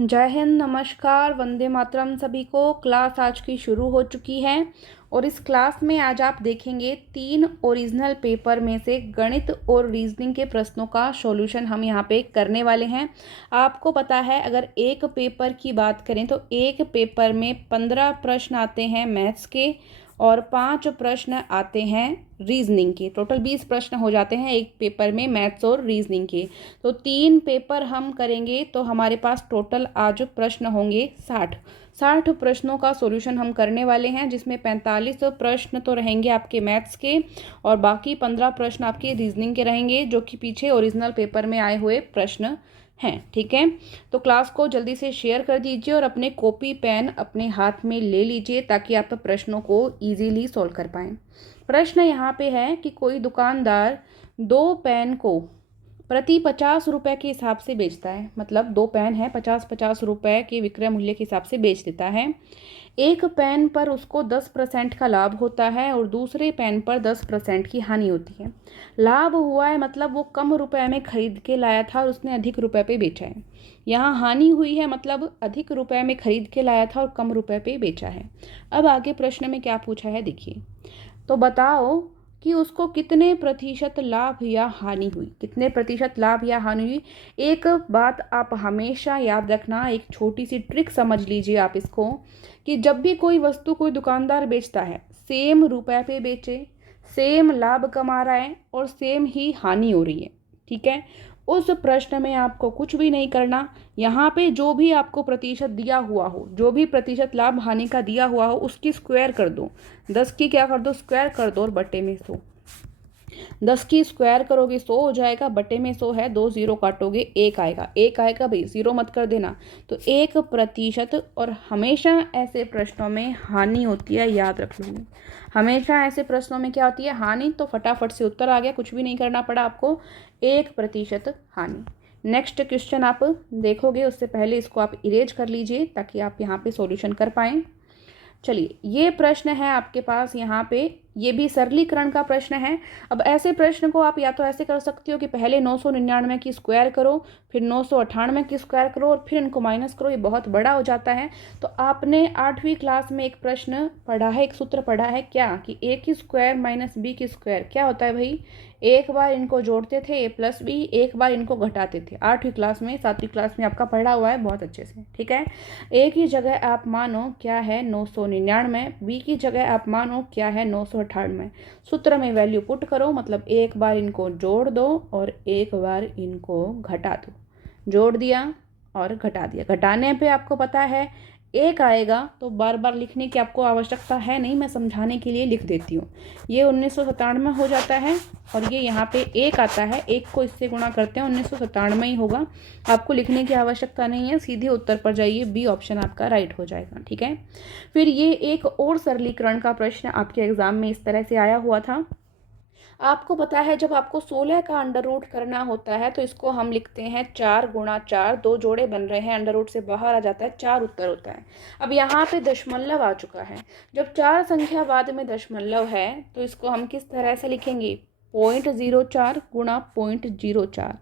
जय हिंद, नमस्कार, वंदे मातरम। सभी को क्लास आज की शुरू हो चुकी है और इस क्लास में आज आप देखेंगे 3 ओरिजिनल पेपर में से गणित और रीजनिंग के प्रश्नों का सॉल्यूशन हम यहाँ पे करने वाले हैं। आपको पता है अगर एक पेपर की बात करें तो एक पेपर में 15 प्रश्न आते हैं मैथ्स के और 5 प्रश्न आते हैं रीजनिंग के। टोटल 20 प्रश्न हो जाते हैं एक पेपर में मैथ्स और रीजनिंग के। तो 3 पेपर हम करेंगे तो हमारे पास टोटल आज प्रश्न होंगे 60 प्रश्नों का सॉल्यूशन हम करने वाले हैं, जिसमें 45 प्रश्न तो रहेंगे आपके मैथ्स के और बाकी 15 प्रश्न आपके रीजनिंग के रहेंगे, जो कि पीछे ओरिजिनल पेपर में आए हुए प्रश्न हैं। ठीक है, तो क्लास को जल्दी से शेयर कर दीजिए और अपने कॉपी पेन अपने हाथ में ले लीजिए ताकि आप प्रश्नों को इजीली सॉल्व कर पाएं। प्रश्न यहाँ पे है कि कोई दुकानदार 2 पेन को प्रति 50 रुपये के हिसाब से बेचता है। मतलब 2 पेन है, 50-50 रुपये के विक्रय मूल्य के हिसाब से बेच देता है। एक पेन पर उसको 10% का लाभ होता है और दूसरे पेन पर 10% की हानि होती है। लाभ हुआ है मतलब वो कम रुपए में खरीद के लाया था और उसने अधिक रुपए पे बेचा है। यहाँ हानि हुई है मतलब अधिक रुपए में खरीद के लाया था और कम रुपए पे बेचा है। अब आगे प्रश्न में क्या पूछा है देखिए। तो बताओ कि उसको कितने प्रतिशत लाभ या हानि हुई। कितने प्रतिशत लाभ या हानि हुई। एक बात आप हमेशा याद रखना, एक छोटी सी ट्रिक समझ लीजिए आप इसको, कि जब भी कोई वस्तु कोई दुकानदार बेचता है, सेम रुपए पे बेचे, सेम लाभ कमा रहा है और सेम ही हानि हो रही है, ठीक है, उस प्रश्न में आपको कुछ भी नहीं करना। यहाँ पे जो भी आपको प्रतिशत दिया हुआ हो, जो भी प्रतिशत लाभ हानि का दिया हुआ हो, उसकी स्क्वायर कर दो। 10 की क्या कर दो, स्क्वायर कर दो और बटे में 100। 10 की स्क्वायर करोगे 100 हो जाएगा, बटे में 100 है, 2 जीरो काटोगे 1 आएगा। 1 आएगा भाई, जीरो मत कर देना। तो 1%। और हमेशा ऐसे प्रश्नों में हानि होती है, याद रख लो। हमेशा ऐसे प्रश्नों में क्या होती है, हानि। तो फटाफट से उत्तर आ गया, कुछ भी नहीं करना पड़ा आपको। 1% हानि। नेक्स्ट क्वेश्चन आप देखोगे उससे पहले इसको आप इरेज कर लीजिए ताकि आप यहाँ पे सॉल्यूशन कर पाएँ। चलिए, ये प्रश्न है आपके पास यहाँ पे, ये भी सरलीकरण का प्रश्न है। अब ऐसे प्रश्न को आप या तो ऐसे कर सकते हो कि पहले 999 की स्क्वायर करो, फिर 998 की स्क्वायर करो और फिर इनको माइनस करो। ये बहुत बड़ा हो जाता है। तो आपने 8वीं क्लास में एक प्रश्न पढ़ा है, एक सूत्र पढ़ा है क्या, कि a की स्क्वायर माइनस b की स्क्वायर क्या होता है भाई। एक बार इनको जोड़ते थे a प्लस b, एक बार इनको घटाते थे। 8वीं क्लास में, 7वीं क्लास में आपका पढ़ा हुआ है बहुत अच्छे से, ठीक है। a की जगह आप मानो क्या है 999, b की जगह आप मानो क्या है 998। सूत्र में वैल्यू पुट करो, मतलब एक बार इनको जोड़ दो और एक बार इनको घटा दो। जोड़ दिया और घटा दिया। घटाने पे आपको पता है 1 आएगा, तो बार बार लिखने की आपको आवश्यकता है नहीं, मैं समझाने के लिए लिख देती हूँ। ये 1997 हो जाता है और ये यहाँ पे 1 आता है। 1 को इससे गुणा करते हैं, 1997 ही होगा। आपको लिखने की आवश्यकता नहीं है, सीधे उत्तर पर जाइए, बी ऑप्शन आपका राइट हो जाएगा, ठीक है। फिर ये एक और सरलीकरण का प्रश्न आपके एग्जाम में इस तरह से आया हुआ था। आपको पता है जब आपको 16 का अंडर रूट करना होता है तो इसको हम लिखते हैं 4 गुणा 4। 2 जोड़े बन रहे हैं, अंडर रूट से बाहर आ जाता है, 4 उत्तर होता है। अब यहाँ पे दशमलव आ चुका है। जब 4 संख्या बाद में दशमलव है तो इसको हम किस तरह से लिखेंगे, 0.04 गुणा 0.04।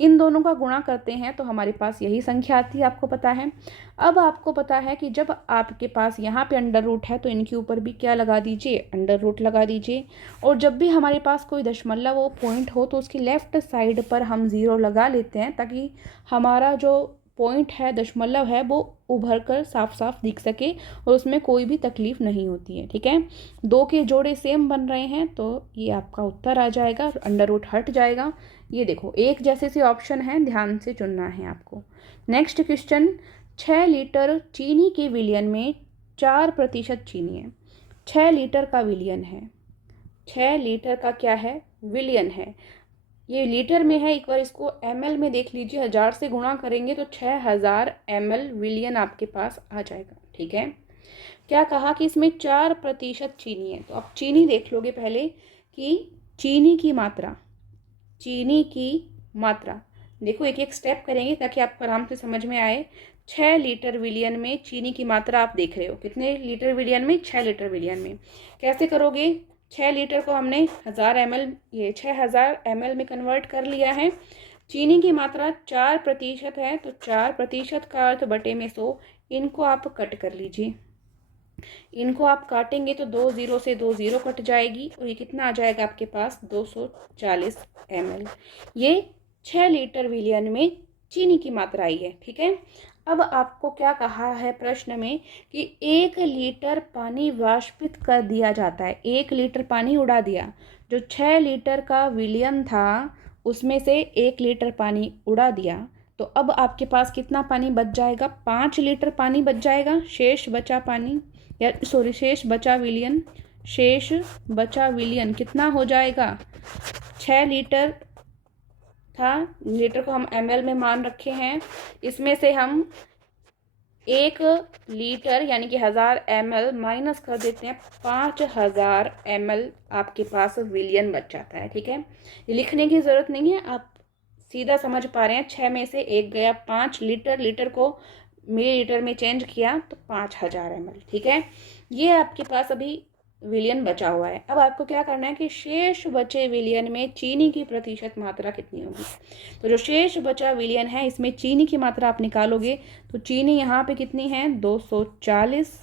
इन दोनों का गुणा करते हैं तो हमारे पास यही संख्या आती है, आपको पता है। अब आपको पता है कि जब आपके पास यहाँ पे अंडर रूट है तो इनके ऊपर भी क्या लगा दीजिए, अंडर रूट लगा दीजिए। और जब भी हमारे पास कोई दशमलव वो पॉइंट हो तो उसकी लेफ्ट साइड पर हम 0 लगा लेते हैं ताकि हमारा जो पॉइंट है, दशमलव है, वो उभर कर साफ साफ दिख सके और उसमें कोई भी तकलीफ नहीं होती है, ठीक है। 2 के जोड़े सेम बन रहे हैं तो ये आपका उत्तर आ जाएगा, अंडर रूट हट जाएगा। ये देखो एक जैसे से ऑप्शन है, ध्यान से चुनना है आपको। नेक्स्ट क्वेश्चन, 6 लीटर चीनी के विलयन में 4% चीनी है। 6 लीटर का विलयन है, 6 लीटर का क्या है, विलयन है। ये लीटर में है, एक बार इसको ml में देख लीजिए। 1000 से गुणा करेंगे तो 6000 ml विलियन आपके पास आ जाएगा, ठीक है। क्या कहा कि इसमें 4% चीनी है। तो आप चीनी देख लोगे पहले कि चीनी की मात्रा, चीनी की मात्रा देखो, एक एक स्टेप करेंगे ताकि आपको आराम से समझ में आए। 6 लीटर विलियन में चीनी की मात्रा आप देख रहे हो, कितने लीटर विलियन में, 6 लीटर विलियन में। कैसे करोगे, 6 लीटर को हमने 1000 ml, ये 6000 ml में कन्वर्ट कर लिया है। चीनी की मात्रा 4% है, तो 4% का अर्थ बटे में 100, इनको आप कट कर लीजिए। इनको आप काटेंगे तो 2 0 से 2 0 कट जाएगी और ये कितना आ जाएगा आपके पास 240 ml। ये 6 लीटर विलियन में चीनी की मात्रा आई है। ठीक है, अब आपको क्या कहा है प्रश्न में कि 1 लीटर पानी वाष्पित कर दिया जाता है। 1 लीटर पानी उड़ा दिया, जो 6 लीटर का विलियन था उसमें से 1 लीटर पानी उड़ा दिया, तो अब आपके पास कितना पानी बच जाएगा? 5 लीटर पानी बच जाएगा। शेष बचा पानी या सॉरी शेष बचा विलियन, शेष बचा विलियन कितना हो जाएगा? 6 लीटर था, लीटर को हम ml में मान रखे हैं, इसमें से हम 1 लीटर यानी कि 1000 ml माइनस कर देते हैं, 5000 ml आपके पास विलियन बच जाता है। ठीक है, ये लिखने की ज़रूरत नहीं है, आप सीधा समझ पा रहे हैं। 6 में से 1 गया, 5 लीटर, लीटर को मिलीलीटर में चेंज किया तो 5000 ml। ठीक है, ये आपके पास अभी विलियन बचा हुआ है। अब आपको क्या करना है कि शेष बचे विलियन में चीनी की प्रतिशत मात्रा कितनी होगी। तो जो शेष बचा विलियन है इसमें चीनी की मात्रा आप निकालोगे तो चीनी यहाँ पे कितनी है? 240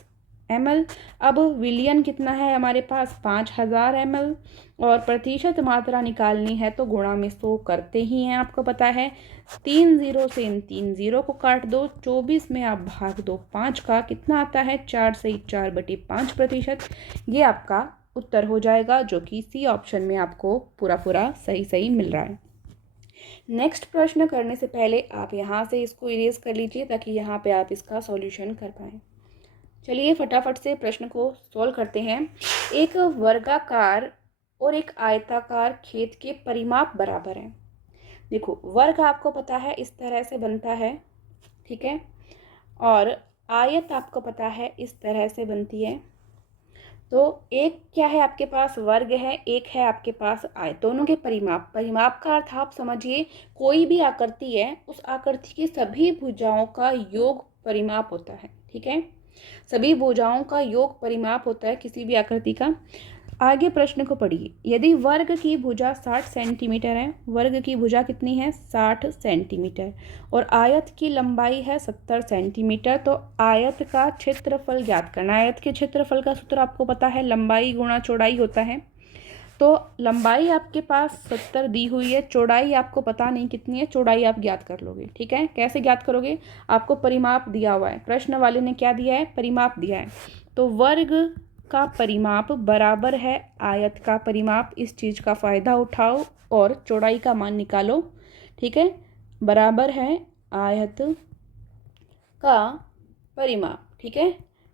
ml। अब विलियन कितना है हमारे पास? 5000 ml। और प्रतिशत मात्रा निकालनी है तो गुणा में 100 करते ही हैं, आपको पता है। 3 0 से इन 3 0 को काट दो, 24 में आप भाग दो 5 का, कितना आता है? 4 से 4/5%। ये आपका उत्तर हो जाएगा, जो कि सी ऑप्शन में आपको पूरा पूरा सही सही मिल रहा है। नेक्स्ट प्रश्न करने से पहले आप यहाँ से इसको इरेज कर लीजिए ताकि यहाँ पे आप इसका सॉल्यूशन कर पाएँ। चलिए फटाफट से प्रश्न को सॉल्व करते हैं। एक वर्गाकार और एक आयताकार खेत के परिमाप बराबर हैं। देखो, वर्ग आपको पता है इस तरह से बनता है, ठीक है, और आयत आपको पता है इस तरह से बनती है। तो एक क्या है आपके पास? वर्ग है, एक है आपके पास आयत। दोनों के परिमाप, परिमाप का अर्थ आप समझिए कोई भी आकृति है, उस आकृति की सभी भुजाओं का योग परिमाप होता है। ठीक है, सभी भुजाओं का योग परिमाप होता है किसी भी आकृति का। आगे प्रश्न को पढ़िए। यदि वर्ग की भुजा 60 सेंटीमीटर है, वर्ग की भुजा कितनी है? 60 सेंटीमीटर, और आयत की लंबाई है 70 सेंटीमीटर, तो आयत का क्षेत्रफल ज्ञात करना। आयत के क्षेत्रफल का सूत्र आपको पता है, लंबाई गुणा चौड़ाई होता है। तो लंबाई आपके पास 70 दी हुई है, चौड़ाई आपको पता नहीं कितनी है, चौड़ाई आप ज्ञात कर लोगे। ठीक है, कैसे ज्ञात करोगे? आपको परिमाप दिया हुआ है, प्रश्न वाले ने क्या दिया है? परिमाप दिया है। तो वर्ग का परिमाप बराबर है आयत का परिमाप। इस चीज़ का फ़ायदा उठाओ और चौड़ाई का मान निकालो। ठीक है, बराबर है आयत का परिमाप। ठीक है,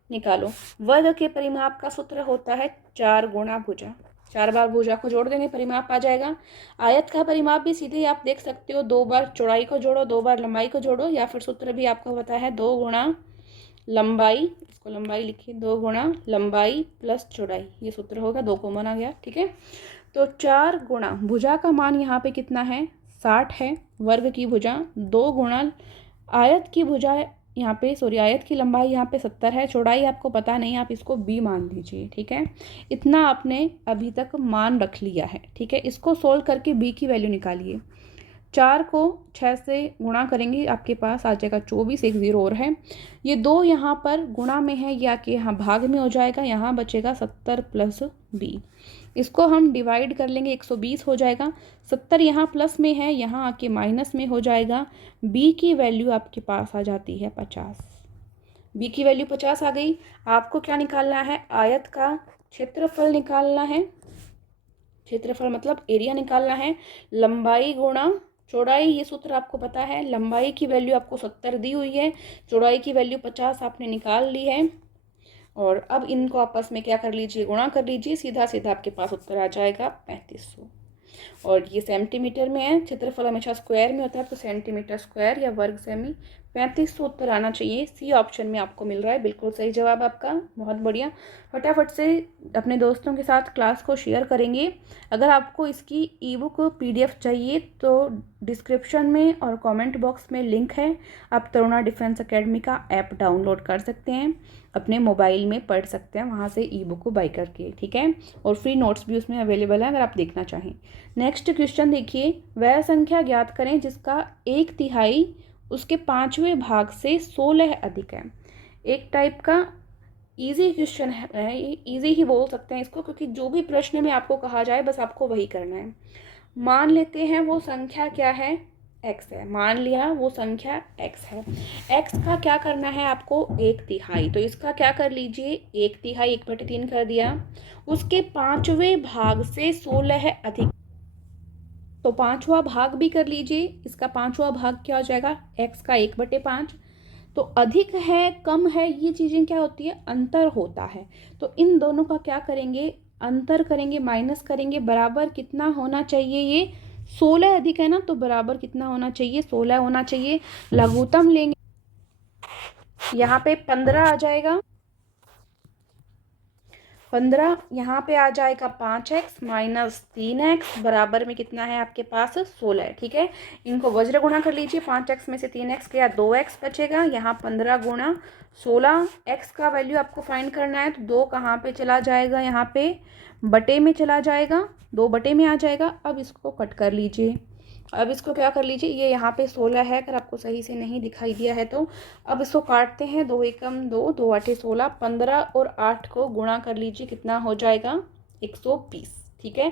निकालो। वर्ग के परिमाप का सूत्र होता है 4 गुणा भुजा। 4 बार भुजा को जोड़ देंगे, परिमाप आ जाएगा। आयत का परिमाप भी सीधे आप देख सकते हो, 2 बार चौड़ाई को जोड़ो, 2 बार लंबाई को जोड़ो, या फिर सूत्र भी आपको पता है 2 गुणा लंबाई, इसको लंबाई लिखिए, 2 गुणा लंबाई प्लस चौड़ाई, ये सूत्र होगा, 2 कॉमन आ गया। ठीक है, तो 4 गुणा भुजा का मान यहाँ पे कितना है? 60 है, वर्ग की भुजा। 2 गुणा आयत की भुजा यहाँ पे आयत की लंबाई यहाँ पे 70 है, चौड़ाई आपको पता नहीं, आप इसको b मान लीजिए। ठीक है, इतना आपने अभी तक मान रख लिया है। ठीक है, इसको सोल्व करके b की वैल्यू निकालिए। 4 को 6 से गुणा करेंगे, आपके पास आ जाएगा 24, एक 0 और है। ये 2 यहाँ पर गुणा में है, या कि यहाँ भाग में हो जाएगा, यहाँ बचेगा 70 प्लस b। इसको हम डिवाइड कर लेंगे, 120 हो जाएगा। 70 यहाँ प्लस में है, यहाँ आके माइनस में हो जाएगा। b की वैल्यू आपके पास आ जाती है 50। b की वैल्यू 50 आ गई। आपको क्या निकालना है? आयत का क्षेत्रफल निकालना है। क्षेत्रफल मतलब एरिया निकालना है। लंबाई गुणा चौड़ाई, ये सूत्र आपको पता है। लंबाई की वैल्यू आपको 70 दी हुई है, चौड़ाई की वैल्यू 50 आपने निकाल ली है। और अब इनको आपस में क्या कर लीजिए? गुणा कर लीजिए, सीधा सीधा आपके पास उत्तर आ जाएगा 3500। और ये सेंटीमीटर में है, क्षेत्रफल हमेशा स्क्वायर में होता है, तो सेंटीमीटर स्क्वायर या वर्ग सेमी 3500 उत्तर आना चाहिए। सी ऑप्शन में आपको मिल रहा है, बिल्कुल सही जवाब आपका, बहुत बढ़िया। फटाफट से अपने दोस्तों के साथ क्लास को शेयर करेंगे। अगर आपको इसकी ई बुक PDF चाहिए तो डिस्क्रिप्शन में और कमेंट बॉक्स में लिंक है, आप तरुणा डिफेंस एकेडमी का ऐप डाउनलोड कर सकते हैं, अपने मोबाइल में पढ़ सकते हैं वहाँ से ई बुक को बाय करके, ठीक है। और फ्री नोट्स भी उसमें अवेलेबल है अगर आप देखना चाहें। नेक्स्ट क्वेश्चन देखिए, वह संख्या ज्ञात करें जिसका 1/3 उसके 5वें भाग से 16 अधिक है। एक टाइप का इजी क्वेश्चन है, ये इजी ही बोल सकते हैं इसको, क्योंकि जो भी प्रश्न में आपको कहा जाए बस आपको वही करना है। मान लेते हैं वो संख्या क्या है, x है। मान लिया वो संख्या x है। x का क्या करना है आपको, 1/3। तो इसका क्या कर लीजिए, 1/3 1/3 कर दिया, उसके 5वें भाग से 16 अधिक, तो 5वां भाग भी कर लीजिए। इसका 5वां भाग क्या हो जाएगा, x का 1/5। तो अधिक है कम है ये चीज़ें क्या होती है, अंतर होता है। तो इन दोनों का क्या करेंगे, अंतर करेंगे, माइनस करेंगे, बराबर कितना होना चाहिए, ये 16 अधिक है ना, तो बराबर कितना होना चाहिए, 16 होना चाहिए। लघुत्तम लेंगे, यहाँ पे 15 आ जाएगा, 15 यहाँ पे आ जाएगा 5x माइनस 3x बराबर में कितना है आपके पास, 16 है, ठीक है। इनको वज्र गुणा कर लीजिए, 5x में से 3x गया, 2x बचेगा, यहाँ 15 गुणा 16, x का वैल्यू आपको फाइंड करना है, तो 2 कहाँ पे चला जाएगा, यहाँ पे बटे में चला जाएगा, 2 बटे में आ जाएगा। अब इसको कट कर लीजिए, अब इसको क्या कर लीजिए, ये यहाँ पे 16 है, अगर आपको सही से नहीं दिखाई दिया है तो अब इसको काटते हैं, 2 एकम 2, 2 आठे 16, 15 और 8 को गुणा कर लीजिए, कितना हो जाएगा, 120, ठीक है।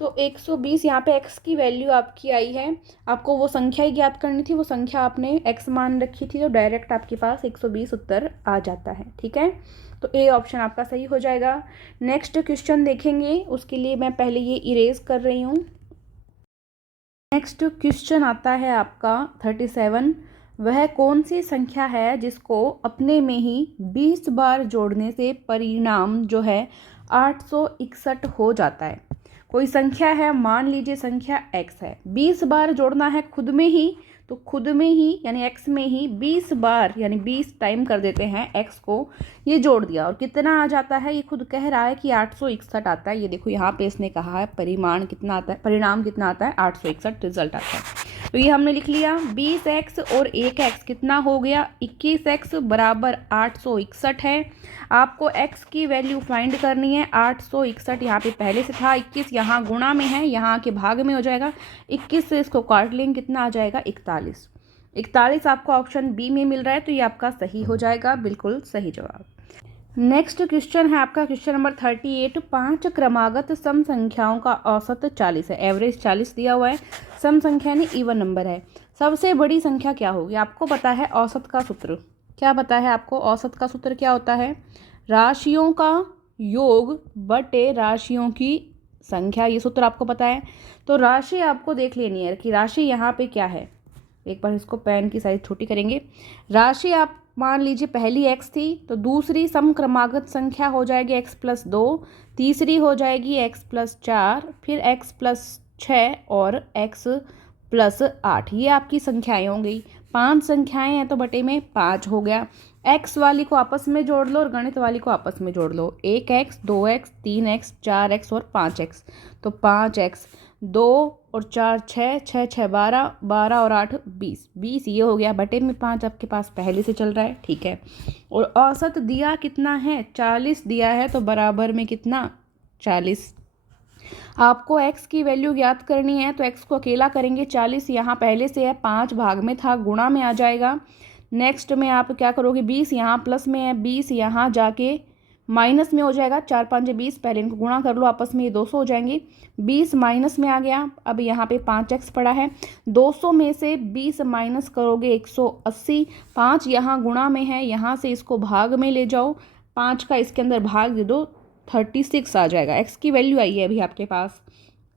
तो 120 यहाँ पे x की वैल्यू आपकी आई है, आपको वो संख्या ही ज्ञात करनी थी, वो संख्या आपने x मान रखी थी, तो डायरेक्ट आपके पास 120 उत्तर आ जाता है, ठीक है। तो ए ऑप्शन आपका सही हो जाएगा। नेक्स्ट क्वेश्चन देखेंगे, उसके लिए मैं पहले ये इरेज कर रही हूँ। नेक्स्ट क्वेश्चन आता है आपका 37, वह कौन सी संख्या है जिसको अपने में ही 20 बार जोड़ने से परिणाम जो है 861 हो जाता है। कोई संख्या है, मान लीजिए संख्या x है, 20 बार जोड़ना है खुद में ही, तो खुद में ही यानी x में ही 20 बार यानी 20 टाइम कर देते हैं x को, ये जोड़ दिया और कितना आ जाता है, ये खुद कह रहा है कि 861 आता है। ये देखो यहाँ पे इसने कहा है परिमाण कितना आता है, परिणाम कितना आता है, 861 रिजल्ट आता है। तो ये हमने लिख लिया, 20x और 1x कितना हो गया, 21x बराबर 861 है। आपको x की वैल्यू फाइंड करनी है, 861 यहाँ पे पहले से था, 21 यहाँ गुणा में है, यहाँ के भाग में हो जाएगा, 21 से इसको काट लेंगे, कितना आ जाएगा, 41। 41 आपको ऑप्शन बी में मिल रहा है, तो ये आपका सही हो जाएगा, बिल्कुल सही जवाब। नेक्स्ट क्वेश्चन है आपका क्वेश्चन नंबर 38, 5 क्रमागत सम संख्याओं का औसत 40 है, एवरेज 40 दिया हुआ है, सम संख्या यानी इवन नंबर है। सबसे बड़ी संख्या क्या होगी, आपको पता है औसत का सूत्र, क्या पता है आपको, औसत का सूत्र क्या होता है, राशियों का योग बटे राशियों की संख्या, ये सूत्र आपको पता है। तो राशि आपको देख लेनी है कि राशि यहाँ पे क्या है, एक बार इसको पेन की साइज छोटी करेंगे। राशि आप मान लीजिए पहली x थी, तो दूसरी सम क्रमागत संख्या हो जाएगी x+2, तीसरी हो जाएगी x+4, फिर x+6 और x+8, ये आपकी संख्याएं हो गई। 5 संख्याएं हैं तो बटे में 5 हो गया। x वाली को आपस में जोड़ लो और गणित वाली को आपस में जोड़ लो, 1x 2x 3x 4x और 5x, तो 5x, 2 और 4 6, 6 6 12, 12 और 8 20, 20 ये हो गया, बटे में 5 आपके पास पहले से चल रहा है, ठीक है। और औसत दिया कितना है, 40 दिया है, तो बराबर में कितना, 40। आपको x की वैल्यू ज्ञात करनी है, तो x को अकेला करेंगे, 40 यहाँ पहले से है, 5 भाग में था, गुणा में आ जाएगा। नेक्स्ट में आप क्या करोगे, 20 यहाँ प्लस में है, 20 यहाँ जाके माइनस में हो जाएगा, 4 5 20, पहले इनको गुणा कर लो आपस में, ये 200 हो जाएंगे, 20 माइनस में आ गया। अब यहाँ पे 5x पड़ा है, 200 में से 20 माइनस करोगे 180, 5 यहाँ गुणा में है, यहाँ से इसको भाग में ले जाओ, 5 का इसके अंदर भाग दे दो, 36 आ जाएगा। x की वैल्यू आई है अभी आपके पास।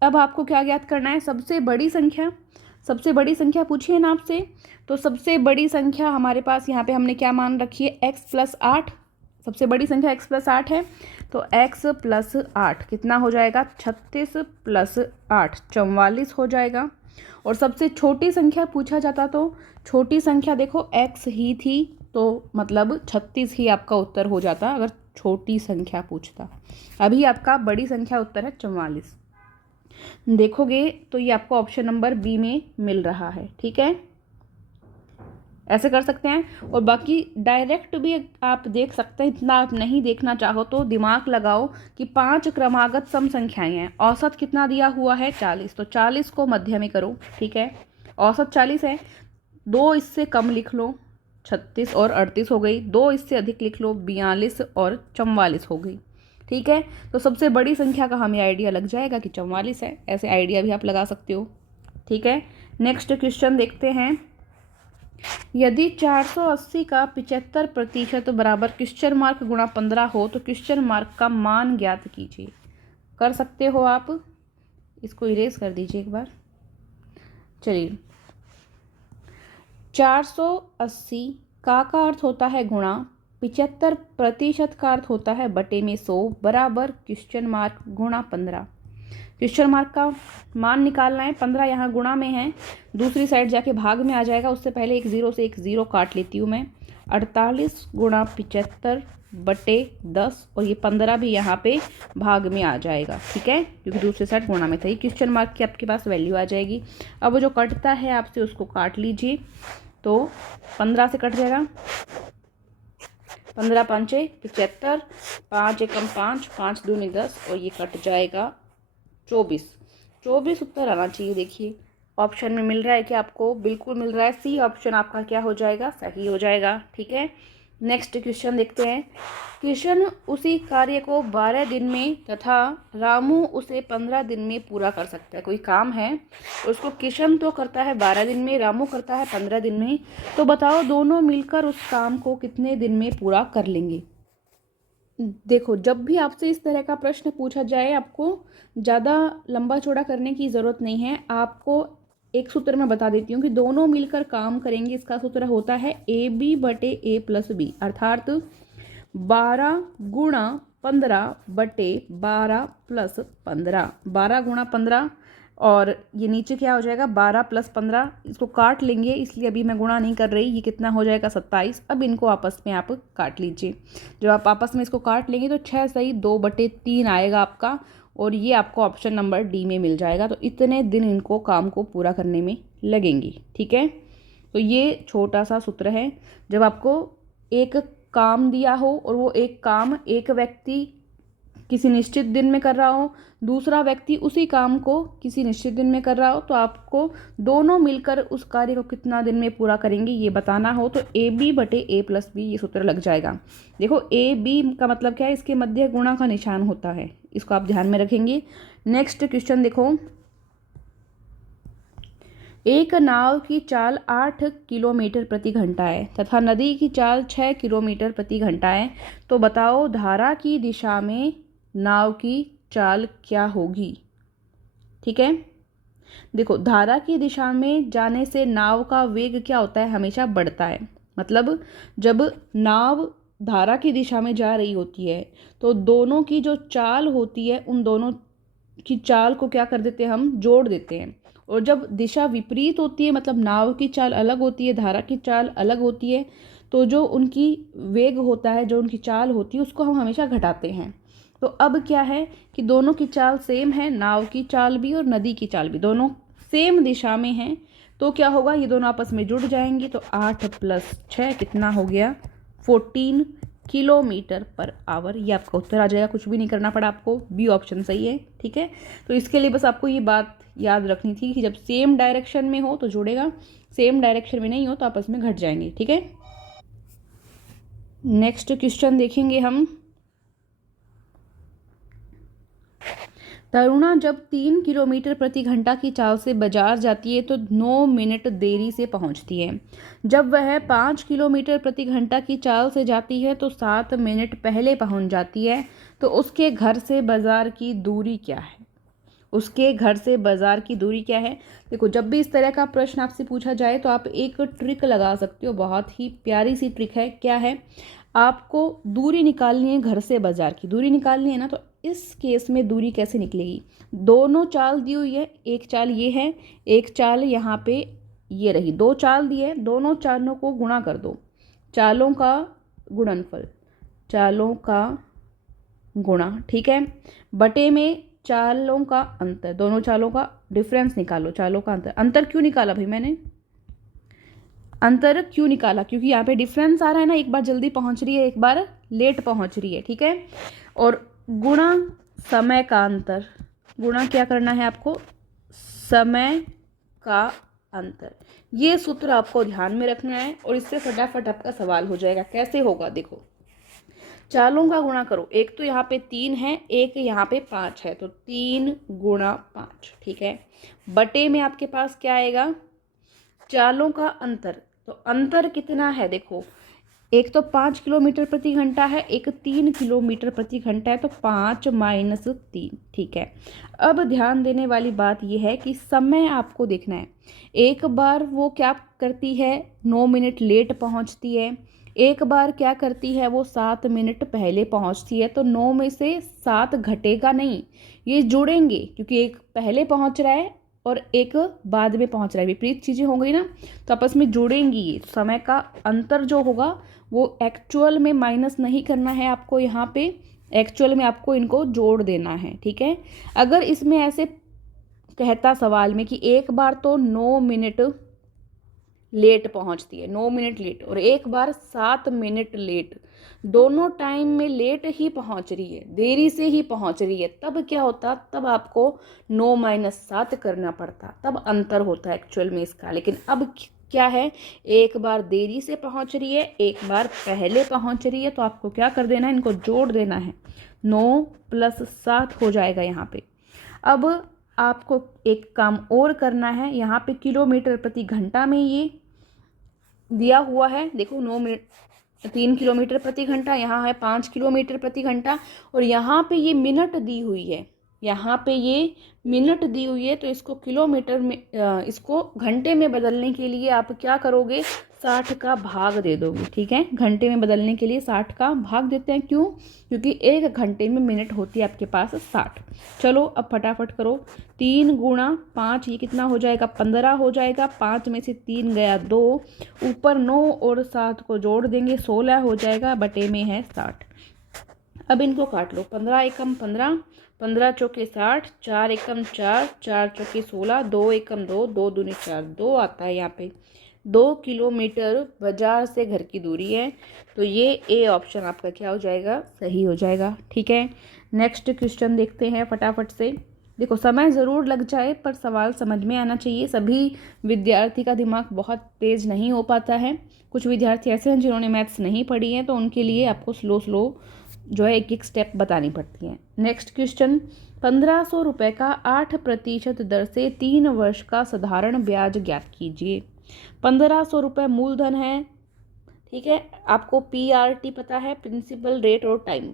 अब आपको क्या ज्ञात करना है, सबसे बड़ी संख्या, सबसे बड़ी संख्या पूछिए ना आपसे, तो सबसे बड़ी संख्या हमारे पास यहाँ पे हमने क्या मान रखी है, x+8, सबसे बड़ी संख्या x+8 है, तो x+8 कितना हो जाएगा, 36 + 8 44 हो जाएगा। और सबसे छोटी संख्या पूछा जाता तो छोटी संख्या देखो x ही थी, तो मतलब 36 ही आपका उत्तर हो जाता अगर छोटी संख्या पूछता। अभी आपका बड़ी संख्या उत्तर है 44। देखोगे तो ये आपको ऑप्शन नंबर बी में मिल रहा है। ठीक है, ऐसे कर सकते हैं। और बाकी डायरेक्ट भी आप देख सकते हैं, इतना आप नहीं देखना चाहो तो दिमाग लगाओ कि 5 क्रमागत सम संख्याएं हैं, औसत कितना दिया हुआ है 40, तो 40 को मध्य में करो। ठीक है, औसत 40 है, 2 इससे कम लिख लो 36 और 38 हो गई, 2 इससे अधिक लिख लो 42 और 44 हो गई। ठीक है, तो सबसे बड़ी संख्या का हमें आइडिया लग जाएगा कि 44 है, ऐसे आइडिया भी आप लगा सकते हो। ठीक है, नेक्स्ट क्वेश्चन देखते हैं। यदि 480 का 75% बराबर क्वेश्चन मार्क गुणा 15 हो तो क्वेश्चन मार्क का मान ज्ञात कीजिए। कर सकते हो आप, इसको इरेज कर दीजिए एक बार। चलिए, 480 का अर्थ होता है गुणा, 75% का अर्थ होता है बटे में 100 बराबर क्वेश्चन मार्क गुणा 15। क्वेश्चन मार्क का मान निकालना है, 15 यहाँ गुणा में है, दूसरी साइड जाके भाग में आ जाएगा। उससे पहले एक जीरो से एक जीरो काट लेती हूँ मैं। 48 गुणा 75 बटे 10 और ये 15 भी यहाँ पे भाग में आ जाएगा। ठीक है, क्योंकि दूसरी साइड गुणा में था। ये क्वेश्चन मार्क की आपके पास वैल्यू आ जाएगी। अब वो जो कटता है आपसे उसको काट लीजिए, तो 15 से कट जाएगा, 15 पंचे 75, 5 एकम 5, 5 दूनी 10 और ये कट जाएगा 24 उत्तर आना चाहिए। देखिए ऑप्शन में मिल रहा है कि आपको, बिल्कुल मिल रहा है, सी ऑप्शन आपका क्या हो जाएगा, सही हो जाएगा। ठीक है, नेक्स्ट क्वेश्चन देखते हैं। किशन उसी कार्य को 12 दिन में तथा रामू उसे 15 दिन में पूरा कर सकता है। कोई काम है, उसको किशन तो करता है 12 दिन में, रामू करता है 15 दिन में, तो बताओ दोनों मिलकर उस काम को कितने दिन में पूरा कर लेंगे। देखो, जब भी आपसे इस तरह का प्रश्न पूछा जाए, आपको ज़्यादा लंबा चौड़ा करने की ज़रूरत नहीं है। आपको एक सूत्र मैं बता देती हूँ कि दोनों मिलकर काम करेंगे। इसका सूत्र होता है AB बटे A प्लस B, अर्थात 12 गुणा 15 बटे 12 प्लस 15, 12 गुणा 15 और ये नीचे क्या हो जाएगा 12 प्लस 15, इसको काट लेंगे, इसलिए अभी मैं गुणा नहीं कर रही। ये कितना हो जाएगा 27। अब इनको आपस में आप काट लीजिए। जब आप आपस में इसको काट लेंगे तो 6 सही 2 बटे 3 आएगा आपका, और ये आपको ऑप्शन नंबर डी में मिल जाएगा। तो इतने दिन इनको काम को पूरा करने में लगेंगी। ठीक है, तो ये छोटा सा सूत्र है। जब आपको एक काम दिया हो और वो एक काम एक व्यक्ति किसी निश्चित दिन में कर रहा हो, दूसरा व्यक्ति उसी काम को किसी निश्चित दिन में कर रहा हो, तो आपको दोनों मिलकर उस कार्य को कितना दिन में पूरा करेंगे ये बताना हो तो AB बटे A प्लस B ये सूत्र लग जाएगा। देखो AB का मतलब क्या है, इसके मध्य गुणा का निशान होता है, इसको आप ध्यान में रखेंगे। नेक्स्ट क्वेश्चन देखो, एक नाव की चाल 8 किलोमीटर प्रति घंटा है तथा नदी की चाल 6 किलोमीटर प्रति घंटा है, तो बताओ धारा की दिशा में नाव की चाल क्या होगी। ठीक है, देखो धारा की दिशा में जाने से नाव का वेग क्या होता है, हमेशा बढ़ता है। मतलब जब नाव धारा की दिशा में जा रही होती है तो दोनों की जो चाल होती है, उन दोनों की चाल को क्या कर देते हैं, हम जोड़ देते हैं। और जब दिशा विपरीत होती है, मतलब नाव की चाल अलग होती है, धारा की चाल अलग होती है, तो जो उनकी वेग होता है, जो उनकी चाल होती है, उसको हम हमेशा घटाते हैं। तो अब क्या है कि दोनों की चाल सेम है, नाव की चाल भी और नदी की चाल भी, दोनों सेम दिशा में हैं, तो क्या होगा, ये दोनों आपस में जुड़ जाएंगी। तो 8 प्लस 6 कितना हो गया 14 किलोमीटर पर आवर, ये आपका उत्तर आ जाएगा। कुछ भी नहीं करना पड़ा आपको, बी ऑप्शन सही है। ठीक है, तो इसके लिए बस आपको ये बात याद रखनी थी कि जब सेम डायरेक्शन में हो तो जुड़ेगा, सेम डायरेक्शन में नहीं हो तो आपस में घट जाएंगे। ठीक है, नेक्स्ट क्वेश्चन देखेंगे हम। तरुणा जब 3 किलोमीटर प्रति घंटा की चाल से बाजार जाती है तो 9 मिनट देरी से पहुंचती है। जब वह 5 किलोमीटर प्रति घंटा की चाल से जाती है तो 7 मिनट पहले पहुंच जाती है। तो उसके घर से बाजार की दूरी क्या है, उसके घर से बाजार की दूरी क्या है। देखो, जब भी इस तरह का प्रश्न आपसे पूछा जाए तो आप एक ट्रिक लगा सकते हो, बहुत ही प्यारी सी ट्रिक है। क्या है, आपको दूरी निकालनी है, घर से बाजार की दूरी निकालनी है ना, तो इस केस में दूरी कैसे निकलेगी? दोनों चाल दी हुई है, एक चाल ये है, एक चाल यहाँ पे ये रही, दो चाल दी है, दोनों चालों को गुणा कर दो, चालों का गुणनफल, चालों का गुणा, ठीक है, बटे में चालों का अंतर, दोनों चालों का डिफरेंस निकालो, चालों का अंतर। अंतर क्यों निकाला भाई मैंने? अंतर क्यों निकाला? क्योंकि यहाँ पे डिफरेंस आ रहा है ना, एक बार जल्दी पहुँच रही है, एक बार लेट पहुँच रही है, ठीक है। और गुणा समय का अंतर, गुणा क्या करना है आपको? समय का अंतर। ये सूत्र आपको ध्यान में रखना है और इससे फटाफट आपका सवाल हो जाएगा। कैसे होगा देखो, चालों का गुणा करो, एक तो यहाँ पे 3 है, एक यहाँ पे 5 है, तो 3 गुणा 5, ठीक है, बटे में आपके पास क्या आएगा? चालों का अंतर। तो अंतर कितना है देखो, एक तो 5 किलोमीटर प्रति घंटा है, एक 3 किलोमीटर प्रति घंटा है, तो 5 माइनस 3, ठीक है। अब ध्यान देने वाली बात यह है कि समय आपको देखना है। एक बार वो क्या करती है, 9 मिनट लेट पहुंचती है, एक बार क्या करती है, वो 7 मिनट पहले पहुंचती है। तो 9 में से 7 घटेगा नहीं, ये जुड़ेंगे, क्योंकि एक पहले पहुंच रहा है और एक बाद में पहुंच रहा है, विपरीत चीज़ें हो गई ना, तो आपस में जुड़ेंगी। ये समय का अंतर जो होगा वो एक्चुअल में माइनस नहीं करना है आपको, यहाँ पे एक्चुअल में आपको इनको जोड़ देना है, ठीक है। अगर इसमें ऐसे कहता सवाल में कि एक बार तो 9 मिनट लेट पहुंचती है, 9 मिनट लेट, और एक बार 7 मिनट लेट, दोनों टाइम में लेट ही पहुंच रही है, देरी से ही पहुंच रही है, तब क्या होता? तब आपको 9 माइनस 7 करना पड़ता, तब अंतर होता है एक्चुअल में इसका। लेकिन अब क्या है, एक बार देरी से पहुंच रही है, एक बार पहले पहुंच रही है, तो आपको क्या कर देना है? इनको जोड़ देना है, 9 प्लस 7 हो जाएगा यहाँ पे। अब आपको एक काम और करना है, यहाँ पे किलोमीटर प्रति घंटा में ये दिया हुआ है, देखो 9 मिनट 3 किलोमीटर प्रति घंटा, यहाँ है 5 किलोमीटर प्रति घंटा, और यहाँ पे ये मिनट दी हुई है, यहाँ पे ये मिनट दी हुई है, तो इसको किलोमीटर में इसको घंटे में बदलने के लिए आप क्या करोगे? 60 का भाग दे दोगे, ठीक है। घंटे में बदलने के लिए 60 का भाग देते हैं, क्यों? क्योंकि एक घंटे में मिनट होती है आपके पास 60। चलो अब फटाफट करो, 3 गुणा 5, ये कितना हो जाएगा? 15 हो जाएगा। 5 में से 3 गया 2, ऊपर 9 और 7 को जोड़ देंगे, 16 हो जाएगा, बटे में है 60। अब इनको काट लो, 15 एकम 15, 15 चौके 60, 4 एकम 4, 4 चौके 16, 2 एकम 2, 2 दूनी 4, 2 आता है यहाँ पे। 2 किलोमीटर बाजार से घर की दूरी है, तो ये ए ऑप्शन आपका क्या हो जाएगा? सही हो जाएगा, ठीक है। नेक्स्ट क्वेश्चन देखते हैं फटाफट से। देखो, समय ज़रूर लग जाए पर सवाल समझ में आना चाहिए। सभी विद्यार्थी का दिमाग बहुत तेज़ नहीं हो पाता है, कुछ विद्यार्थी ऐसे हैं जिन्होंने मैथ्स नहीं पढ़ी है, तो उनके लिए आपको स्लो स्लो जो है एक एक स्टेप बतानी पड़ती है। नेक्स्ट क्वेश्चन, 1500 रुपये का 8% दर से 3 वर्ष का साधारण ब्याज ज्ञात कीजिए। 1500 रुपये मूलधन है, ठीक है। आपको PRT पता है, प्रिंसिपल रेट और टाइम।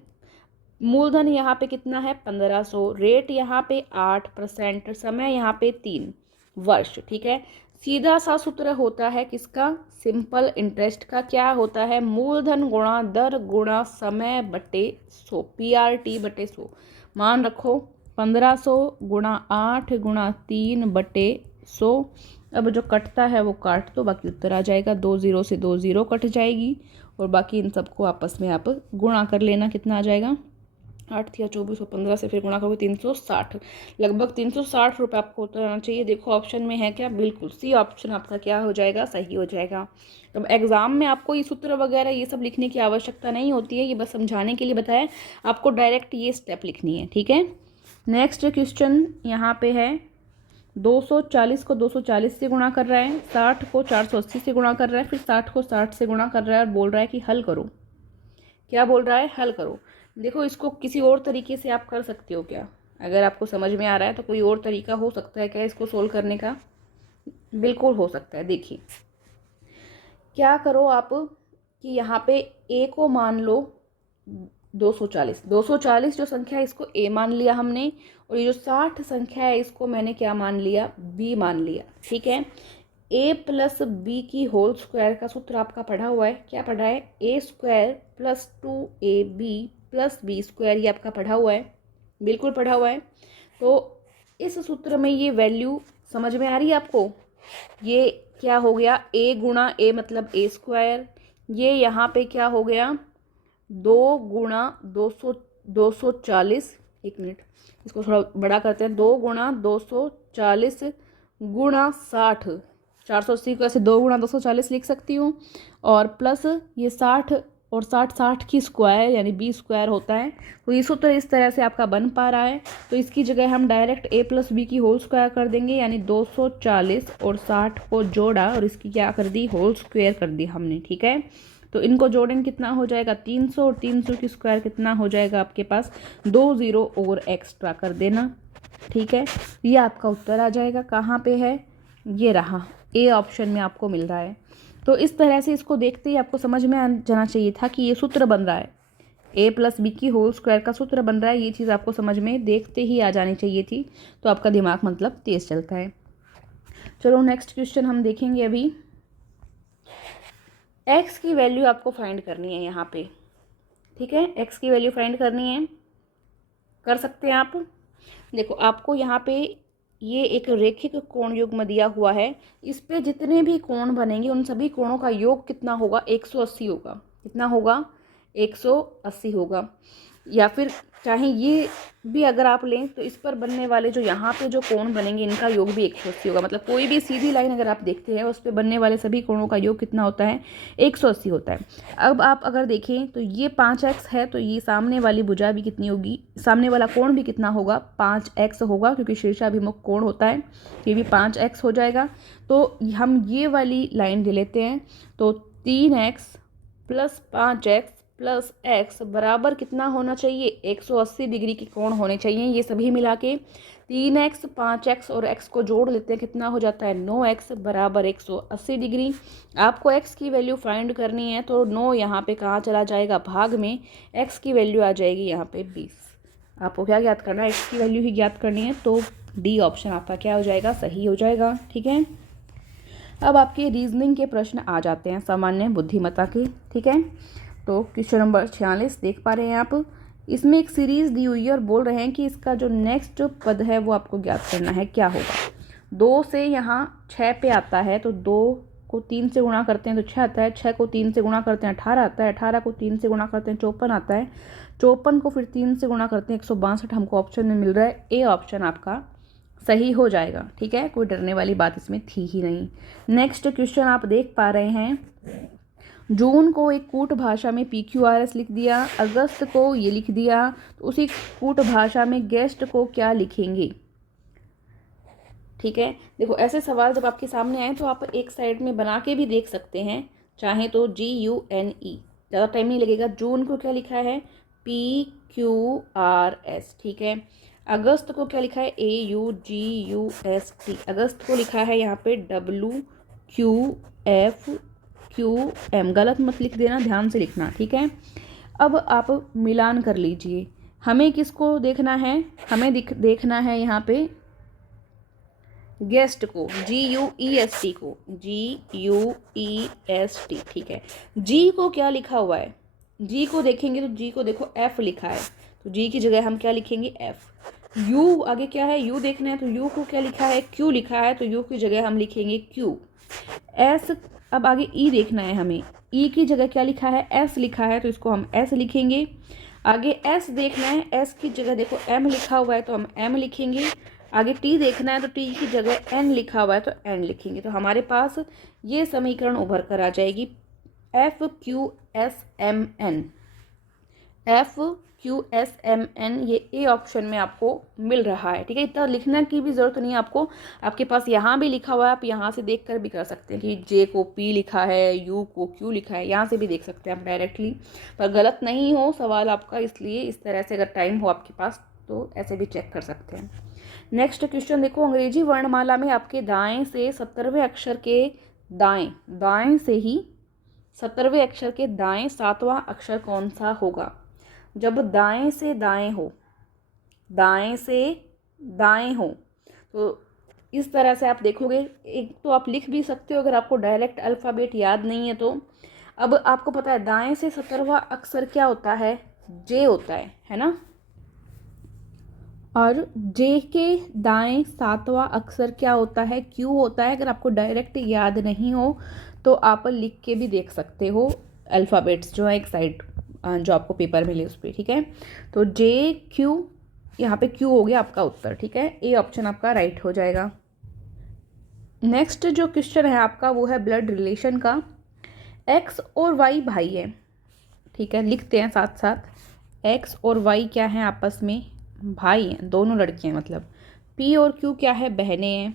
मूलधन यहाँ पे कितना है? 1500, रेट यहाँ पे 8%, समय यहाँ पे 3 वर्ष, ठीक है। सीधा सा सूत्र होता है किसका? सिंपल इंटरेस्ट का। क्या होता है? मूलधन गुणा दर गुणा समय बटे 100, PRT बटे 100। मान रखो 1500 गुणा 8 गुणा 3 बटे 100। अब जो कटता है वो काट दो, बाकी उत्तर आ जाएगा। 2 0 से 2 0 कट जाएगी, और बाकी इन सबको आपस में आप गुणा कर लेना, कितना आ जाएगा? 8 या 24, 15 से फिर गुणा करोगे 360, लगभग 360 रुपये आपको उत्तर आना चाहिए। देखो ऑप्शन में है क्या? बिल्कुल सी ऑप्शन आपका क्या हो जाएगा? सही हो जाएगा। अब एग्जाम में आपको ये सूत्र वगैरह ये सब लिखने की आवश्यकता नहीं होती है, ये बस समझाने के लिए बताया, आपको डायरेक्ट ये स्टेप लिखनी है, ठीक है। नेक्स्ट क्वेश्चन यहाँ पे है, 240 को 240 से गुणा कर रहा है, 60 को 480 से गुणा कर रहा है, फिर 60 को 60 से गुणा कर रहा है, और बोल रहा है कि हल करो। क्या बोल रहा है? हल करो। देखो, इसको किसी और तरीके से आप कर सकते हो क्या? अगर आपको समझ में आ रहा है तो कोई और तरीका हो सकता है क्या इसको सोल्व करने का? बिल्कुल हो सकता है। देखिए क्या करो आप कि यहाँ पे ए को मान लो 240, 240 जो संख्या है इसको ए मान लिया हमने, और ये जो 60 संख्या है इसको मैंने क्या मान लिया? बी मान लिया, ठीक है। a प्लस बी की होल स्क्वायर का सूत्र आपका पढ़ा हुआ है, क्या पढ़ा है? a² plus 2ab plus B square, ये आपका पढ़ा हुआ है। बिल्कुल पढ़ा हुआ है। तो इस सूत्र में ये वैल्यू समझ में आ रही है आपको? ये क्या हो गया, a गुणा a मतलब a स्क्वायर, ये यहाँ पे क्या हो गया 2 गुणा 240, एक मिनट इसको थोड़ा बड़ा करते हैं, 2 गुणा 240 गुणा 60, 480 को ऐसे 2 गुणा 240 लिख सकती हूँ, और प्लस ये 60 और 60 की स्क्वायर यानी b स्क्वायर होता है। तो ये सूत्र इस तरह से आपका बन पा रहा है। तो इसकी जगह हम डायरेक्ट a प्लस बी की होल स्क्वायर कर देंगे, यानी 240 और 60 को जोड़ा और इसकी क्या कर दी, होल स्क्वायर कर दी हमने। ठीक है, तो इनको जोड़ेंगे कितना हो जाएगा 300, और 300 की स्क्वायर कितना हो जाएगा आपके पास 2 0 और एक्स्ट्रा कर देना। ठीक है, ये आपका उत्तर आ जाएगा। कहाँ पे है, ये रहा, ए ऑप्शन में आपको मिल रहा है। तो इस तरह से इसको देखते ही आपको समझ में आ जाना चाहिए था कि ये सूत्र बन रहा है, a प्लस बी की होल स्क्वायर का सूत्र बन रहा है। ये चीज़ आपको समझ में देखते ही आ जानी चाहिए थी। तो आपका दिमाग मतलब तेज चलता है। चलो नेक्स्ट क्वेश्चन हम देखेंगे अभी। x की वैल्यू आपको फाइंड करनी है यहाँ पे। ठीक है, x की वैल्यू फाइंड करनी है, कर सकते हैं आप। देखो आपको यहाँ पे ये एक रेखिक कोण युग्म दिया हुआ है, इस पे जितने भी कोण बनेंगे उन सभी कोणों का योग कितना होगा 180 होगा। कितना होगा 180 होगा। या फिर चाहे ये भी अगर आप लें तो इस पर बनने वाले जो यहाँ पे जो कोण बनेंगे इनका योग भी 180 होगा। मतलब कोई भी सीधी लाइन अगर आप देखते हैं उस पर बनने वाले सभी कोणों का योग कितना होता है 180 होता है। अब आप अगर देखें तो ये 5x है, तो ये सामने वाली भुजा भी कितनी होगी, सामने वाला कोण भी कितना होगा 5x होगा, क्योंकि शीर्षाभिमुख कोण होता है, ये भी 5x हो जाएगा। तो हम ये वाली लाइन ले लेते हैं, तो 3x plus 5x plus x बराबर कितना होना चाहिए 180 डिग्री के कोण होने चाहिए। ये सभी मिला के 3x 5x और x को जोड़ लेते हैं, कितना हो जाता है 9x बराबर 180 डिग्री। आपको x की वैल्यू फाइंड करनी है, तो 9 यहाँ पे कहाँ चला जाएगा भाग में, x की वैल्यू आ जाएगी यहाँ पे 20। आपको क्या ज्ञात करना है, x की वैल्यू ही ज्ञात करनी है। तो डी ऑप्शन आपका क्या हो जाएगा, सही हो जाएगा। ठीक है, अब आपके रीजनिंग के प्रश्न आ जाते हैं सामान्य बुद्धिमत्ता के। ठीक है, तो क्वेश्चन नंबर 46 देख पा रहे हैं आप। इसमें एक सीरीज दी हुई है और बोल रहे हैं कि इसका जो नेक्स्ट जो पद है वो आपको ज्ञात करना है, क्या होगा। 2 से यहाँ 6 पे आता है, तो 2 को 3 से गुणा करते हैं तो 6 आता है, 6 को 3 से गुणा करते हैं 18 आता है, 18 को 3 से गुणा करते हैं 54 आता है, 54 को फिर 3 से गुणा करते हैं 162 हमको ऑप्शन में मिल रहा है। ए ऑप्शन आपका सही हो जाएगा। ठीक है, कोई डरने वाली बात इसमें थी ही नहीं। नेक्स्ट क्वेश्चन आप देख पा रहे हैं, जून को एक कूट भाषा में PQRS लिख दिया, अगस्त को ये लिख दिया, तो उसी कूट भाषा में गेस्ट को क्या लिखेंगे। ठीक है, देखो ऐसे सवाल जब आपके सामने आए तो आप एक साइड में बना के भी देख सकते हैं, चाहे तो GUNE, ज़्यादा टाइम नहीं लगेगा। जून को क्या लिखा है PQRS। ठीक है, अगस्त को क्या लिखा है AUGUST, अगस्त को लिखा है यहाँ पे WQFQM, गलत मत लिख देना, ध्यान से लिखना। ठीक है, अब आप मिलान कर लीजिए, हमें किसको देखना है, हमें देखना है यहाँ पे गेस्ट को, GUEST को, GUEST। ठीक है, जी को क्या लिखा हुआ है, जी को देखेंगे तो जी को देखो F लिखा है, तो जी की जगह हम क्या लिखेंगे F। यू आगे क्या है, यू देखना है, तो यू को क्या लिखा है Q लिखा है, तो यू की जगह हम लिखेंगे Q। S, अब आगे E देखना है हमें, E की जगह क्या लिखा है S लिखा है, तो इसको हम S लिखेंगे। आगे S देखना है, S की जगह देखो M लिखा हुआ है, तो हम M लिखेंगे। आगे T देखना है, तो T की जगह N लिखा हुआ है, तो N लिखेंगे। तो हमारे पास ये समीकरण उभर कर आ जाएगी FQSMN, FQSMN, ये ए ऑप्शन में आपको मिल रहा है। ठीक है, इतना लिखने की भी ज़रूरत नहीं है आपको, आपके पास यहाँ भी लिखा हुआ है, आप यहाँ से देखकर भी कर सकते हैं कि जे को P लिखा है, यू को Q लिखा है, यहाँ से भी देख सकते हैं आप डायरेक्टली, पर गलत नहीं हो सवाल आपका, इसलिए इस तरह से अगर टाइम हो आपके पास तो ऐसे भी चेक कर सकते हैं। नेक्स्ट क्वेश्चन देखो, अंग्रेजी वर्णमाला में आपके दाएं से 17वें अक्षर के दाएं से ही 17वें अक्षर के दाएं 7वां अक्षर कौन सा होगा। जब दाएं से दाएं हो, दाएं से दाएं हो, तो इस तरह से आप देखोगे। एक तो आप लिख भी सकते हो अगर आपको डायरेक्ट अल्फ़ाबेट याद नहीं है तो। अब आपको पता है दाएं से 17वां अक्षर क्या होता है, जे होता है ना। और जे के दाएं सातवां अक्षर क्या होता है? क्यू होता है। अगर आपको डायरेक्ट याद नहीं हो तो आप लिख के भी देख सकते हो अल्फ़ाबेट्स जो है एक साइड जो आपको पेपर मिले उस पर, ठीक है। तो जे क्यू, यहाँ पे क्यू हो गया आपका उत्तर, ठीक है। ए ऑप्शन आपका राइट हो जाएगा। नेक्स्ट जो क्वेश्चन है आपका वो है ब्लड रिलेशन का। एक्स और वाई भाई है, ठीक है, लिखते हैं साथ साथ। एक्स और वाई क्या है? आपस में भाई हैं, दोनों लड़के हैं मतलब। पी और क्यू क्या है? बहनें हैं।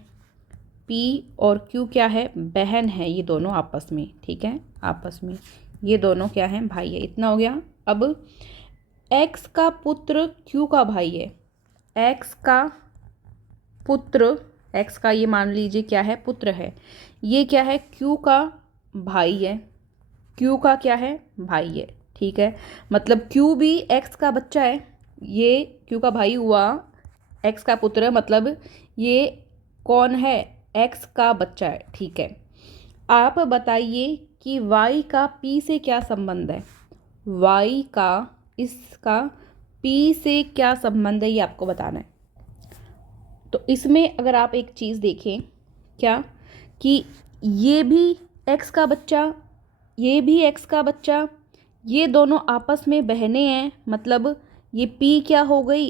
पी और क्यू क्या है? बहन है, ये दोनों आपस में, ठीक है, आपस में ये दोनों क्या हैं? भाई है। इतना हो गया। अब एक्स का पुत्र क्यू का भाई है। एक्स का पुत्र, एक्स का ये मान लीजिए क्या है? पुत्र है। ये क्या है? क्यू का भाई है। क्यू का क्या है? भाई है, ठीक है। मतलब क्यू भी एक्स का बच्चा है, ये क्यू का भाई हुआ, एक्स का पुत्र, मतलब ये कौन है? एक्स का बच्चा है, ठीक है। आप बताइए कि वाई का पी से क्या संबंध है? वाई का इसका पी से क्या संबंध है, ये आपको बताना है। तो इसमें अगर आप एक चीज़ देखें, क्या कि ये भी एक्स का बच्चा, ये भी एक्स का बच्चा, ये दोनों आपस में बहनें हैं, मतलब ये पी क्या हो गई?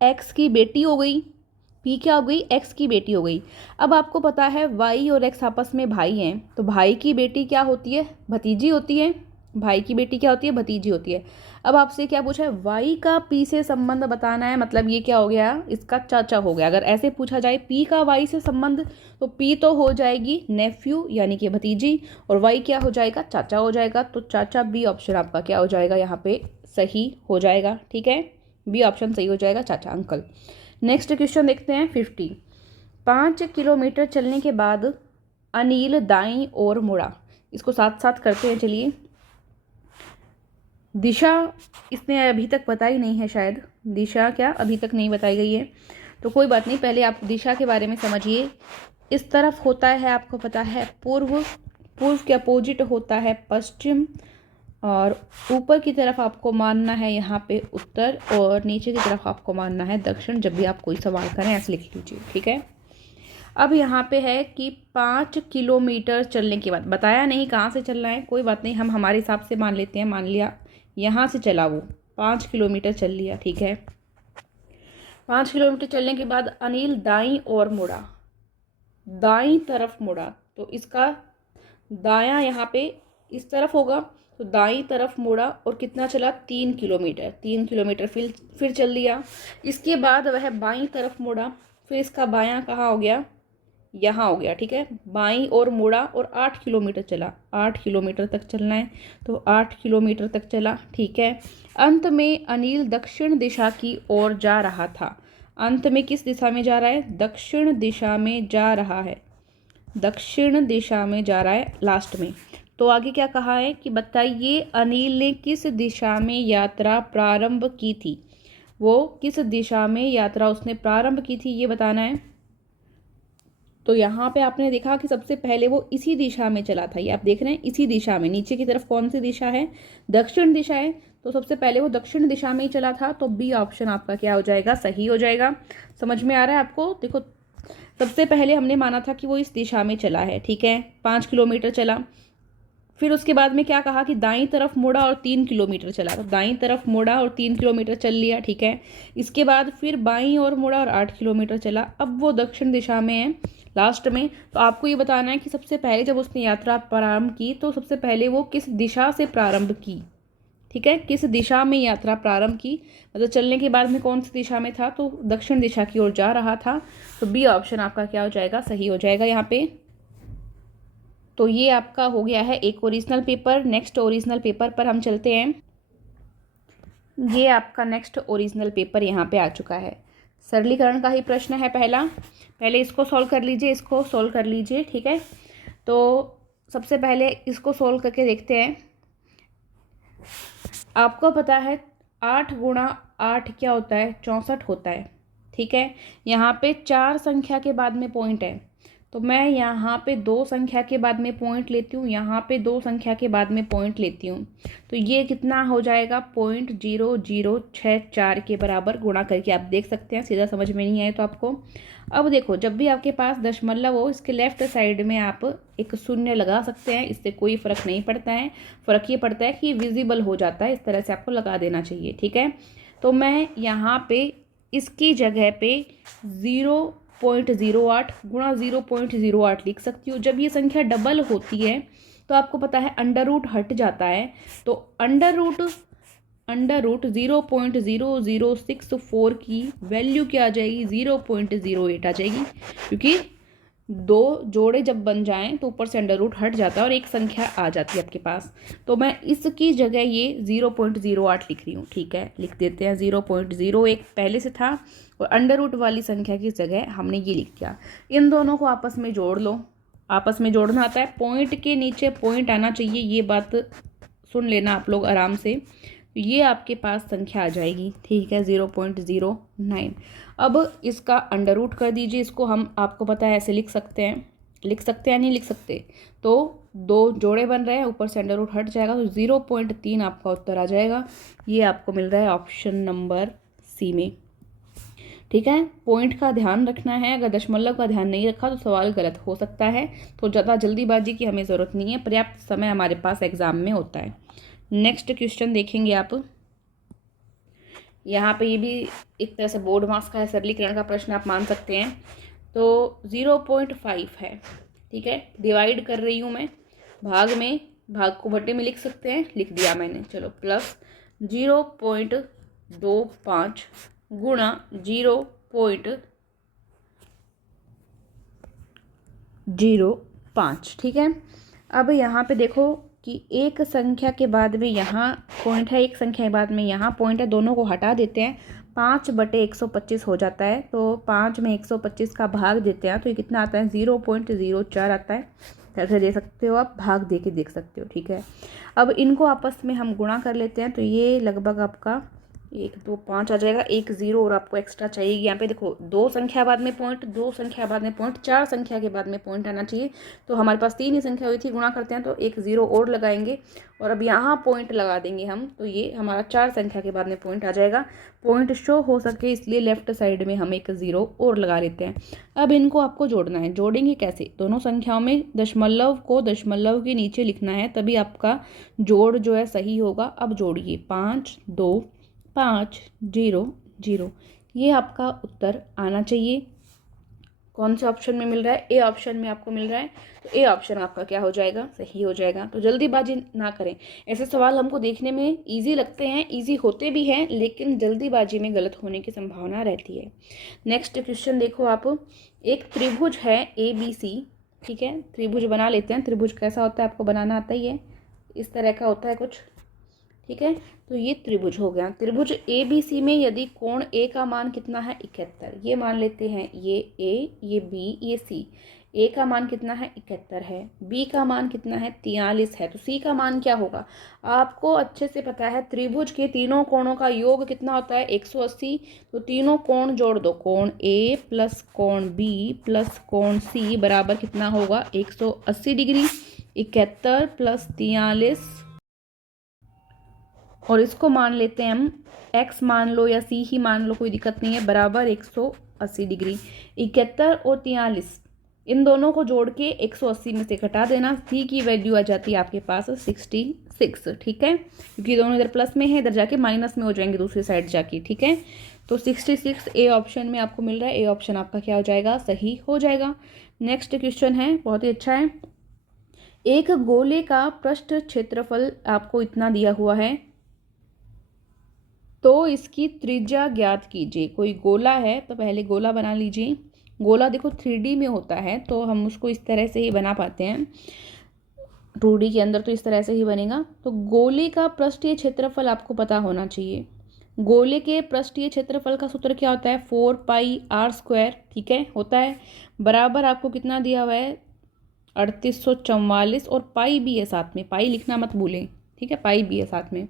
एक्स की बेटी हो गई। पी क्या हो गई? एक्स की बेटी हो गई। अब आपको पता है वाई और एक्स आपस में भाई हैं, तो भाई की बेटी क्या होती है? भतीजी होती है। भाई की बेटी क्या होती है? भतीजी होती है। अब आपसे क्या पूछा है? वाई का पी से संबंध बताना है, मतलब ये क्या हो गया? इसका चाचा हो गया। अगर ऐसे पूछा जाए पी का वाई से संबंध, तो पी तो हो जाएगी नेफ्यू यानी कि भतीजी, और वाई क्या हो जाएगा? चाचा हो जाएगा। तो चाचा, बी ऑप्शन आपका क्या हो जाएगा? यहाँ पे सही हो जाएगा, ठीक है। बी ऑप्शन सही हो जाएगा, चाचा, अंकल। नेक्स्ट क्वेश्चन देखते हैं 50। 5 किलोमीटर चलने के बाद अनिल दाईं ओर मुड़ा। इसको साथ साथ करते हैं, चलिए। दिशा इसने अभी तक बताई नहीं है, शायद दिशा क्या अभी तक नहीं बताई गई है, तो कोई बात नहीं, पहले आप दिशा के बारे में समझिए। इस तरफ होता है, आपको पता है, पूर्व, पूर्व के अपोजिट होता है पश्चिम, और ऊपर की तरफ आपको मानना है यहाँ पे उत्तर, और नीचे की तरफ आपको मानना है दक्षिण। जब भी आप कोई सवाल करें ऐसे लिख लीजिए, ठीक है। अब यहाँ पे है कि 5 किलोमीटर चलने के बाद, बताया नहीं कहाँ से चलना है, कोई बात नहीं, हम हमारे हिसाब से मान लेते हैं। मान लिया यहाँ से चला, वो 5 किलोमीटर चल लिया, ठीक है। 5 किलोमीटर चलने के बाद अनिल दाईं ओर मुड़ा, दाईं तरफ मुड़ा, तो इसका दायां यहाँ पे इस तरफ होगा, तो दाईं तरफ मुड़ा और कितना चला? 3 किलोमीटर। 3 किलोमीटर फिर चल लिया। इसके बाद वह बाईं तरफ मुड़ा, फिर इसका बायां कहाँ हो गया? यहाँ हो गया, ठीक है। बाईं ओर मुड़ा और 8 किलोमीटर चला। 8 किलोमीटर तक चलना है, तो 8 किलोमीटर तक चला, ठीक है। अंत में अनिल दक्षिण दिशा की ओर जा रहा था। अंत में किस दिशा में जा रहा है? दक्षिण दिशा में जा रहा है। दक्षिण दिशा में जा रहा है लास्ट में। तो आगे क्या कहा है कि बताइए अनिल ने किस दिशा में यात्रा प्रारंभ की थी? वो किस दिशा में यात्रा उसने प्रारंभ की थी, ये बताना है। तो यहाँ पे आपने देखा कि सबसे पहले वो इसी दिशा में चला था, ये आप देख रहे हैं, इसी दिशा में। नीचे की तरफ कौन सी दिशा है? दक्षिण दिशा है, तो सबसे पहले वो दक्षिण दिशा में ही चला था, तो बी ऑप्शन आपका क्या हो जाएगा? सही हो जाएगा। समझ में आ रहा है आपको? देखो, सबसे पहले हमने माना था कि वो इस दिशा में चला है, ठीक है, 5 किलोमीटर चला। फिर उसके बाद में क्या कहा कि दाईं तरफ मुड़ा और 3 किलोमीटर चला, तो दाईं तरफ मुड़ा और 3 किलोमीटर चल लिया, ठीक है। इसके बाद फिर बाईं ओर मुड़ा और 8 किलोमीटर चला। अब वो दक्षिण दिशा में है लास्ट में। तो आपको ये बताना है कि सबसे पहले जब उसने यात्रा प्रारंभ की, तो सबसे पहले वो किस दिशा से प्रारंभ की, ठीक है, किस दिशा में यात्रा प्रारंभ की, मतलब चलने के बाद में कौन सी दिशा में था? तो दक्षिण दिशा की ओर जा रहा था। तो बी ऑप्शन आपका क्या हो जाएगा? सही हो जाएगा यहाँ पे। तो ये आपका हो गया है एक original paper. Next original paper पर हम चलते हैं। ये आपका नेक्स्ट ओरिजिनल पेपर यहाँ पे आ चुका है। सरलीकरण का ही प्रश्न है पहला, पहले इसको सॉल्व कर लीजिए, इसको सॉल्व कर लीजिए, ठीक है। तो सबसे पहले इसको सॉल्व करके देखते हैं। आपको पता है 8 × 8 क्या होता है? 64 होता है, ठीक है। यहाँ पे 4 संख्या के बाद में पॉइंट है, तो मैं यहाँ पे 2 संख्या के बाद में पॉइंट लेती हूँ, यहाँ पे 2 संख्या के बाद में पॉइंट लेती हूँ। तो ये कितना हो जाएगा 0.0064 के बराबर गुणा करके आप देख सकते हैं। सीधा समझ में नहीं आए तो आपको। अब देखो, जब भी आपके पास दशमलव हो, इसके लेफ्ट साइड में आप एक शून्य लगा सकते हैं। इससे कोई फ़र्क नहीं पड़ता है। फ़र्क ये पड़ता है कि विजिबल हो जाता है, इस तरह से आपको लगा देना चाहिए। ठीक है, तो मैं यहाँ पे इसकी जगह पे 0.08 गुणा 0.08 लिख सकती हूँ। जब ये संख्या डबल होती है तो आपको पता है अंडर रूट हट जाता है। तो अंडर रूट 0.0064 की वैल्यू क्या आ जाएगी, 0.08 आ जाएगी। क्योंकि 2 जोड़े जब बन जाएं तो ऊपर से अंडर रूट हट जाता है और एक संख्या आ जाती है आपके पास। तो मैं इसकी जगह ये 0.08 लिख रही हूँ। ठीक है, लिख देते हैं। 0.01 पहले से था और अंडर रूट वाली संख्या की जगह हमने ये लिख दिया। इन दोनों को आपस में जोड़ लो। आपस में जोड़ना आता है, पॉइंट के नीचे पॉइंट आना चाहिए। ये बात सुन लेना आप लोग आराम से। ये आपके पास संख्या आ जाएगी। ठीक है, 0.09। अब इसका अंडर रूट कर दीजिए। इसको हम, आपको पता है, ऐसे लिख सकते हैं या नहीं लिख सकते। तो 2 जोड़े बन रहे हैं, ऊपर से अंडर रूट हट जाएगा तो 0.3 आपका उत्तर आ जाएगा। ये आपको मिल रहा है ऑप्शन नंबर सी में। ठीक है, पॉइंट का ध्यान रखना है। अगर दशमलव का ध्यान नहीं रखा तो सवाल गलत हो सकता है। तो ज़्यादा जल्दीबाजी की हमें ज़रूरत नहीं है, पर्याप्त समय हमारे पास एग्जाम में होता है। नेक्स्ट क्वेश्चन देखेंगे आप। यहाँ पे ये भी एक तरह से बोर्ड मार्क्स का है, सरलीकरण का प्रश्न आप मान सकते हैं। तो 0.5 है। ठीक है, डिवाइड कर रही हूँ मैं भाग में, भाग को बटे में लिख सकते हैं, लिख दिया मैंने। चलो, प्लस 0.25 गुणा 0.05। ठीक है, अब यहाँ पे देखो कि एक संख्या के बाद में यहाँ पॉइंट है, एक संख्या के बाद में यहाँ पॉइंट है, दोनों को हटा देते हैं। 5/125 हो जाता है। तो 5 में 125 का भाग देते हैं तो ये कितना आता है, 0.04 आता है। ऐसे दे सकते हो आप, भाग दे के देख सकते हो। ठीक है, अब इनको आपस में हम गुणा कर लेते हैं। तो ये लगभग आपका 1 2 5 आ जाएगा। 1 0 और आपको एक्स्ट्रा चाहिए। यहाँ पे देखो, 2 संख्या बाद में पॉइंट, 2 संख्या बाद में पॉइंट, 4 संख्या के बाद में पॉइंट आना चाहिए। तो हमारे पास 3 ही संख्या हुई थी, गुणा करते हैं तो 1 0 और लगाएंगे और अब यहाँ पॉइंट लगा देंगे हम। तो ये हमारा 4 संख्या के बाद में पॉइंट आ जाएगा। पॉइंट शो हो सके इसलिए लेफ्ट साइड में हम 1 0 और लगा लेते हैं। अब इनको आपको जोड़ना है। जोड़ेंगे कैसे, दोनों संख्याओं में दशमलव को दशमलव के नीचे लिखना है, तभी आपका जोड़ जो है सही होगा। अब जोड़िए, 5 2 5 0 0। ये आपका उत्तर आना चाहिए। कौन से ऑप्शन में मिल रहा है, ए ऑप्शन में आपको मिल रहा है। तो ए ऑप्शन आपका क्या हो जाएगा, सही हो जाएगा। तो जल्दीबाजी ना करें। ऐसे सवाल हमको देखने में इजी लगते हैं, इजी होते भी हैं, लेकिन जल्दीबाजी में गलत होने की संभावना रहती है। नेक्स्ट क्वेश्चन देखो आप। एक त्रिभुज है ABC। ठीक है, त्रिभुज बना लेते हैं। त्रिभुज कैसा होता है आपको बनाना आता ही है, इस तरह का होता है कुछ। ठीक है, तो ये त्रिभुज हो गया। त्रिभुज ABC में यदि कोण A का मान कितना है, 71, ये मान लेते हैं। ये A, ये B, ये C। A का मान कितना है, 71 है। B का मान कितना है, 43 है। तो C का मान क्या होगा, आपको अच्छे से पता है। त्रिभुज के तीनों कोणों का योग कितना होता है, 180। तो तीनों कोण जोड़ दो, कोण A प्लस कोण B प्लस कोण C बराबर कितना होगा, 180 डिग्री। 71 प्लस 43, और इसको मान लेते हैं हम, x मान लो या c ही मान लो, कोई दिक्कत नहीं है, बराबर 180 डिग्री। 71 और 43 इन दोनों को जोड़ के 180 में से घटा देना। c की वैल्यू आ जाती है आपके पास 66। ठीक है, क्योंकि दोनों इधर प्लस में है, इधर जाके माइनस में हो जाएंगे दूसरी साइड जाके। ठीक है, तो 66 ए ऑप्शन में आपको मिल रहा है। ए ऑप्शन आपका क्या हो जाएगा, सही हो जाएगा। नेक्स्ट क्वेश्चन है, बहुत ही अच्छा है। एक गोले का पृष्ठ क्षेत्रफल आपको इतना दिया हुआ है, तो इसकी त्रिज्या ज्ञात कीजिए। कोई गोला है तो पहले गोला बना लीजिए। गोला देखो 3D में होता है तो हम उसको इस तरह से ही बना पाते हैं। 2D के अंदर तो इस तरह से ही बनेगा। तो गोले का पृष्ठीय क्षेत्रफल आपको पता होना चाहिए। गोले के पृष्ठीय क्षेत्रफल का सूत्र क्या होता है, 4πr²। ठीक है, होता है। बराबर आपको कितना दिया हुआ है, 3844, और पाई भी है साथ में, पाई लिखना मत भूलें। ठीक है, पाई भी है साथ में।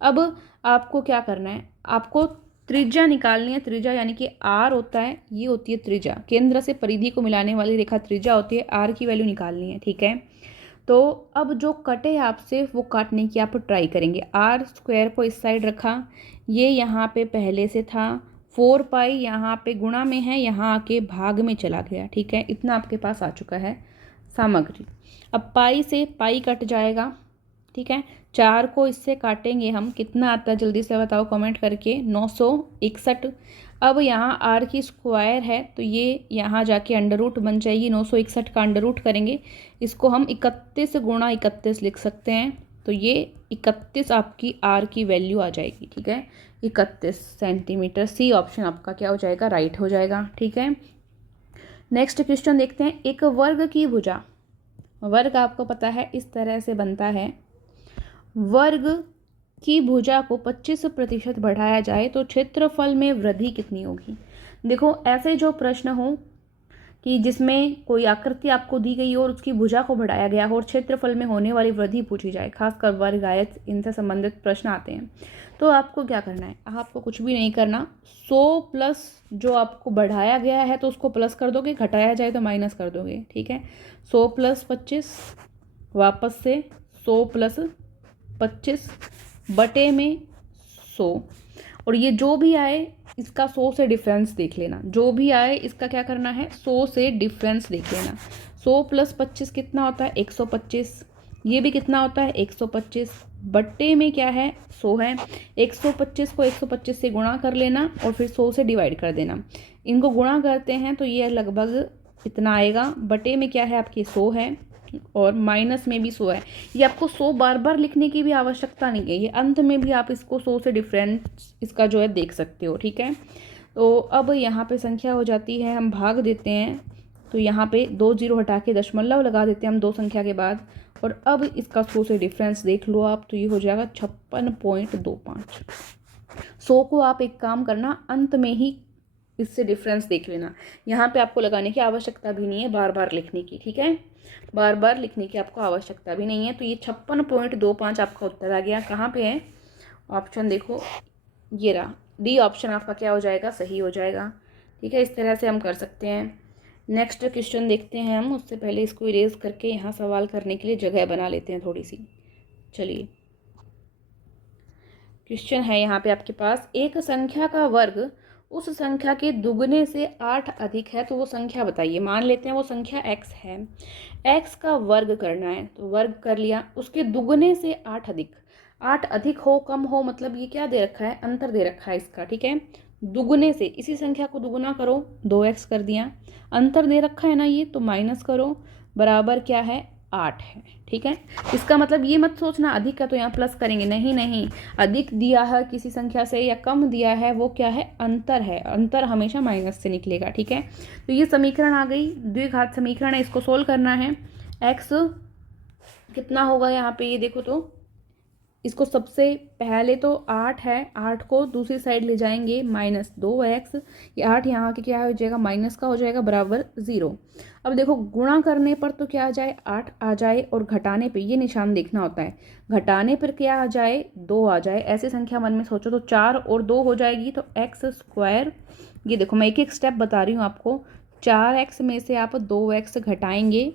अब आपको क्या करना है, आपको त्रिज्या निकालनी है। त्रिज्या यानी कि आर होता है, ये होती है त्रिज्या, केंद्र से परिधि को मिलाने वाली रेखा त्रिज्या होती है। आर की वैल्यू निकालनी है, ठीक है। तो अब जो कटे आपसे वो काटने की आप ट्राई करेंगे। आर स्क्वायर को इस साइड रखा, ये यहाँ पे पहले से था, 4 पाई यहाँ पे गुणा में है, यहाँ आके भाग में चला गया, ठीक है। इतना आपके पास आ चुका है सामग्री। अब पाई से पाई कट जाएगा, ठीक है। 4 को इससे काटेंगे हम, कितना आता है जल्दी से बताओ कमेंट करके, 961। अब यहाँ आर की स्क्वायर है तो ये यहाँ जाके अंडर रूट बन जाएगी, 961 का अंडर रूट करेंगे, इसको हम 31 गुणा 31 लिख सकते हैं। तो ये 31 आपकी आर की वैल्यू आ जाएगी, ठीक है, 31 सेंटीमीटर। सी ऑप्शन आपका क्या हो जाएगा, राइट हो जाएगा, ठीक है। नेक्स्ट क्वेश्चन देखते हैं। एक वर्ग की भुजा, वर्ग आपको पता है इस तरह से बनता है। वर्ग की भुजा को 25% बढ़ाया जाए तो क्षेत्रफल में वृद्धि कितनी होगी। देखो ऐसे जो प्रश्न हो कि जिसमें कोई आकृति आपको दी गई हो और उसकी भुजा को बढ़ाया गया हो और क्षेत्रफल में होने वाली वृद्धि पूछी जाए, खासकर वर्ग आयत इनसे संबंधित प्रश्न आते हैं, तो आपको क्या करना है, आपको कुछ भी नहीं करना। 100 प्लस जो आपको बढ़ाया गया है तो उसको प्लस कर दोगे, घटाया जाए तो माइनस कर दोगे, ठीक है। 100 प्लस 25 वापस से 100 प्लस 25 बटे में 100, और ये जो भी आए इसका 100 से डिफरेंस देख लेना, जो भी आए इसका क्या करना है, 100 से डिफरेंस देख लेना। 100 प्लस 25 कितना होता है, 125, ये भी कितना होता है 125, बट्टे में क्या है 100 है। 125 को 125 से गुणा कर लेना और फिर 100 से डिवाइड कर देना। इनको गुणा करते हैं तो ये लगभग इतना आएगा, बटे में क्या है आपकी 100 है और माइनस में भी 100 है। ये आपको 100 बार बार लिखने की भी आवश्यकता नहीं है, ये अंत में भी आप इसको 100 से डिफरेंस इसका जो है देख सकते हो, ठीक है। तो अब यहाँ पे संख्या हो जाती है, हम भाग देते हैं, तो यहाँ पे 2 0 हटा के दशमलव लगा देते हैं हम 2 संख्या के बाद, और अब इसका 100 से डिफरेंस देख लो आप, तो ये हो जाएगा 56.25। 100 को आप एक काम करना, अंत में ही इससे डिफरेंस देख लेना, यहाँ पे आपको लगाने की आवश्यकता भी नहीं है बार बार लिखने की, ठीक है, बार बार लिखने की आपको आवश्यकता भी नहीं है। तो ये 56.25 आपका उत्तर आ गया। कहाँ पे है ऑप्शन, देखो ये रहा, डी ऑप्शन आपका क्या हो जाएगा, सही हो जाएगा, ठीक है। इस तरह से हम कर सकते हैं। नेक्स्ट क्वेश्चन देखते हैं हम, उससे पहले इसको इरेज करके यहाँ सवाल करने के लिए जगह बना लेते हैं थोड़ी सी। चलिए क्वेश्चन है यहाँ पे आपके पास, एक संख्या का वर्ग उस संख्या के दुगने से 8 अधिक है तो वो संख्या बताइए। मान लेते हैं वो संख्या x है, x का वर्ग करना है, तो वर्ग कर लिया, उसके दुगने से 8 अधिक, 8 अधिक हो कम हो, मतलब ये क्या दे रखा है, अंतर दे रखा है इसका, ठीक है। दुगने से इसी संख्या को दुगुना करो, 2x कर दिया, अंतर दे रखा है ना ये, तो माइनस करो, बराबर क्या है 8 है, ठीक है। इसका मतलब ये मत सोचना अधिक है तो यहाँ प्लस करेंगे, नहीं नहीं, अधिक दिया है किसी संख्या से या कम दिया है वो क्या है, अंतर है, अंतर हमेशा माइनस से निकलेगा, ठीक है। तो ये समीकरण आ गई, द्विघात समीकरण है, इसको सोल्व करना है। x कितना होगा यहाँ पे, ये देखो तो इसको सबसे पहले तो 8 है, 8 को दूसरी साइड ले जाएंगे, माइनस 2x, ये 8 यहाँ के क्या हो जाएगा, माइनस का हो जाएगा, बराबर 0। अब देखो गुणा करने पर तो क्या आ जाए, 8 आ जाए, और घटाने पे ये निशान देखना होता है, घटाने पर क्या आ जाए, 2 आ जाए। ऐसे संख्या मन में सोचो तो 4 और 2 हो जाएगी, तो एक्स स्क्वायर, ये देखो मैं एक एक स्टेप बता रही हूँ आपको, 4x में से आप 2x घटाएंगे,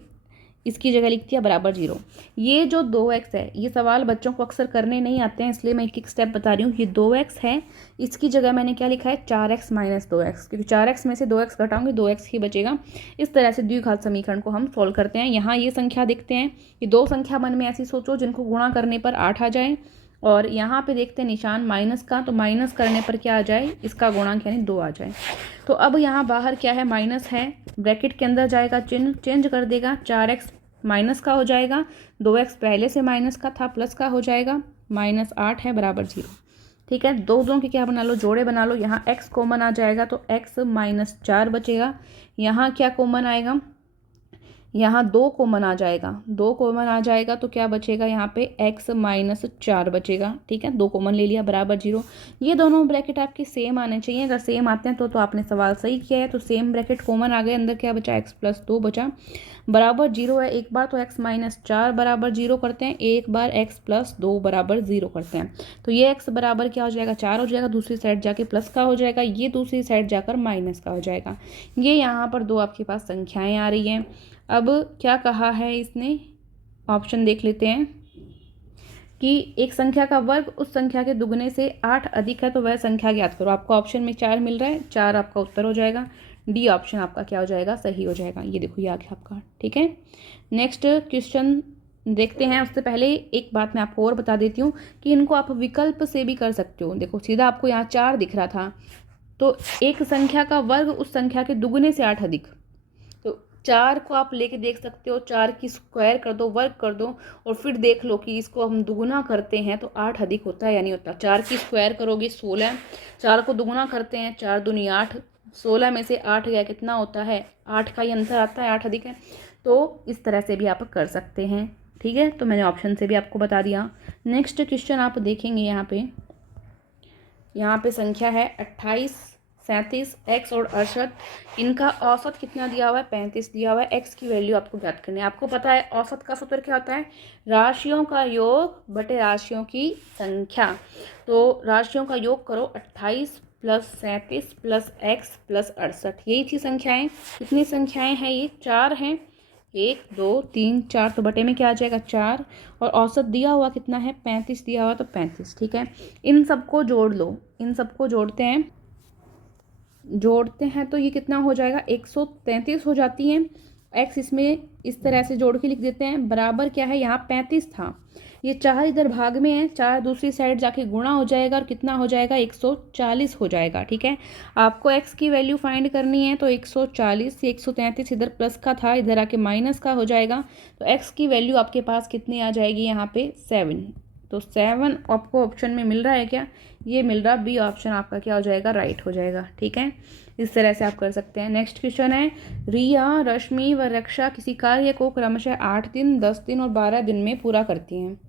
इसकी जगह लिख दिया बराबर 0। ये जो 2x है, ये सवाल बच्चों को अक्सर करने नहीं आते हैं, इसलिए मैं एक एक स्टेप बता रही हूँ। ये 2x है, इसकी जगह मैंने क्या लिखा है, 4x माइनस 2x, क्योंकि 4x में से 2x घटाऊंगी 2x ही बचेगा। इस तरह से द्विघात समीकरण को हम सोल्व करते हैं। यहाँ ये संख्या देखते हैं, ये 2 संख्या मन में ऐसी सोचो जिनको गुणा करने पर 8 आ जाए, और यहाँ पे देखते हैं निशान माइनस का, तो माइनस करने पर क्या आ जाए, इसका गुणांक यानी 2 आ जाए। तो अब यहाँ बाहर क्या है, माइनस है, ब्रैकेट के अंदर जाएगा, चिन्ह चेंज कर देगा, 4x माइनस का हो जाएगा, 2x पहले से माइनस का था, प्लस का हो जाएगा, -8 है, बराबर 0, ठीक है। दो के क्या बना लो, जोड़े बना लो। यहाँ x कॉमन आ जाएगा तो x -4 बचेगा। यहाँ क्या कॉमन आएगा, यहाँ 2 कॉमन आ जाएगा, 2 कॉमन आ जाएगा तो क्या बचेगा यहाँ पे x-4 बचेगा। ठीक है, 2 कॉमन ले लिया बराबर 0। ये दोनों ब्रैकेट आपके सेम आने चाहिए, अगर सेम आते हैं तो आपने सवाल सही किया है। तो सेम ब्रैकेट कॉमन आ गए, अंदर क्या बचा x+2 बचा बराबर 0 है। एक बार तो x-4 बराबर 0 करते हैं, एक बार x+2 बराबर 0 करते हैं। तो ये x बराबर क्या हो जाएगा 4 हो जाएगा, दूसरी साइड जाके प्लस का हो जाएगा, ये दूसरी साइड जाकर माइनस का हो जाएगा। ये यहाँ पर 2 आपके पास संख्याएं आ रही हैं। अब क्या कहा है इसने, ऑप्शन देख लेते हैं कि एक संख्या का वर्ग उस संख्या के दुगने से 8 अधिक है तो वह संख्या ज्ञात करो। आपको ऑप्शन में 4 मिल रहा है, 4 आपका उत्तर हो जाएगा। डी ऑप्शन आपका क्या हो जाएगा, सही हो जाएगा। ये देखो ये आ गया आपका। ठीक है, नेक्स्ट क्वेश्चन देखते हैं। उससे पहले एक बात मैं आपको और बता देती हूँ कि इनको आप विकल्प से भी कर सकते हो। देखो सीधा आपको यहाँ 4 दिख रहा था, तो एक संख्या का वर्ग उस संख्या के दुगने से 8 अधिक, तो 4 को आप लेके देख सकते हो, 4 की स्क्वायर कर दो, वर्ग कर दो, और फिर देख लो कि इसको हम दुगुना करते हैं तो 8 अधिक होता है या नहीं होता। 4 की स्क्वायर करोगे 16, 4 को दुगुना करते हैं 4 दूनी 8, 16 में से 8 गया कितना होता है 8 का ही अंतर आता है, 8 अधिक है। तो इस तरह से भी आप कर सकते हैं। ठीक है, तो मैंने ऑप्शन से भी आपको बता दिया। नेक्स्ट क्वेश्चन आप देखेंगे यहाँ पे संख्या है 28, 37, x और 68। इनका औसत कितना दिया हुआ है 35 दिया हुआ है। x की वैल्यू आपको ज्ञात करनी है। आपको पता है औसत का सूत्र क्या होता है, राशियों का योग बटे राशियों की संख्या। तो राशियों का योग करो 28 + 37 + x + 68, यही थी संख्याएं। कितनी संख्याएं हैं ये, 4 हैं, 1 2 3 4, तो बटे में क्या आ जाएगा 4, और औसत दिया हुआ कितना है 35 दिया हुआ, तो 35। ठीक है, इन सबको जोड़ लो, इन सबको जोड़ते हैं तो ये कितना हो जाएगा 133 हो जाती है। x इसमें इस तरह से जोड़ के लिख देते हैं, बराबर क्या है यहाँ 35 था, ये 4 इधर भाग में है, 4 दूसरी साइड जाके गुणा हो जाएगा और कितना हो जाएगा 140 हो जाएगा। ठीक है, आपको x की वैल्यू फाइंड करनी है तो 140, 133 इधर प्लस का था, इधर आके माइनस का हो जाएगा। तो x की वैल्यू आपके पास कितनी आ जाएगी यहाँ पे 7। तो 7 आपको ऑप्शन में मिल रहा है क्या, ये मिल रहा, बी ऑप्शन आपका क्या हो जाएगा, राइट हो जाएगा। ठीक है, इस तरह से आप कर सकते हैं। नेक्स्ट क्वेश्चन है, रिया, रश्मि व रक्षा किसी कार्य को क्रमशः 8 दिन, 10 दिन और 12 दिन में पूरा करती हैं।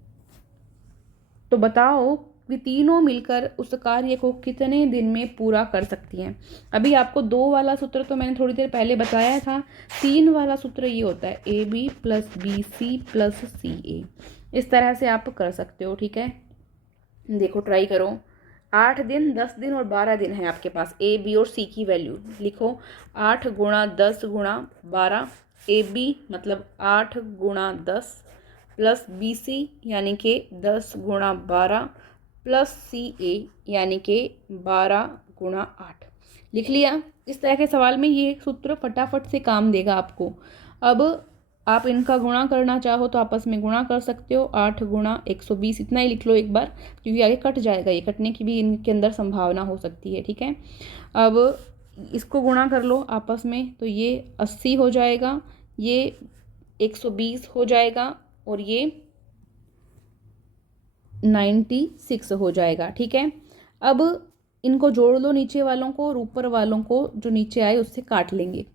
तो बताओ कि तीनों मिलकर उस कार्य को कितने दिन में पूरा कर सकती हैं। अभी आपको 2 वाला सूत्र तो मैंने थोड़ी देर पहले बताया था, 3 वाला सूत्र ये होता है AB + BC + CA। इस तरह से आप कर सकते हो। ठीक है, देखो ट्राई करो। 8 दिन, 10 दिन और 12 दिन है आपके पास। A, B और C की वैल्यू लिखो, 8 × 10 × 12, AB मतलब 8 × 10 + BC यानी कि 10 × 12 + CA यानी कि 12 × 8। लिख लिया। इस तरह के सवाल में ये सूत्र फटाफट से काम देगा आपको। अब आप इनका गुणा करना चाहो तो आपस में गुणा कर सकते हो, 8 × 120 इतना ही लिख लो एक बार, क्योंकि आगे कट जाएगा, ये कटने की भी इनके अंदर संभावना हो सकती है। ठीक है, अब इसको गुणा कर लो आपस में, तो ये 80 हो जाएगा, ये 120 हो जाएगा और ये 96 हो जाएगा। ठीक है, अब इनको जोड़ लो नीचे वालों को और ऊपर वालों को जो नीचे आए उससे काट लेंगे।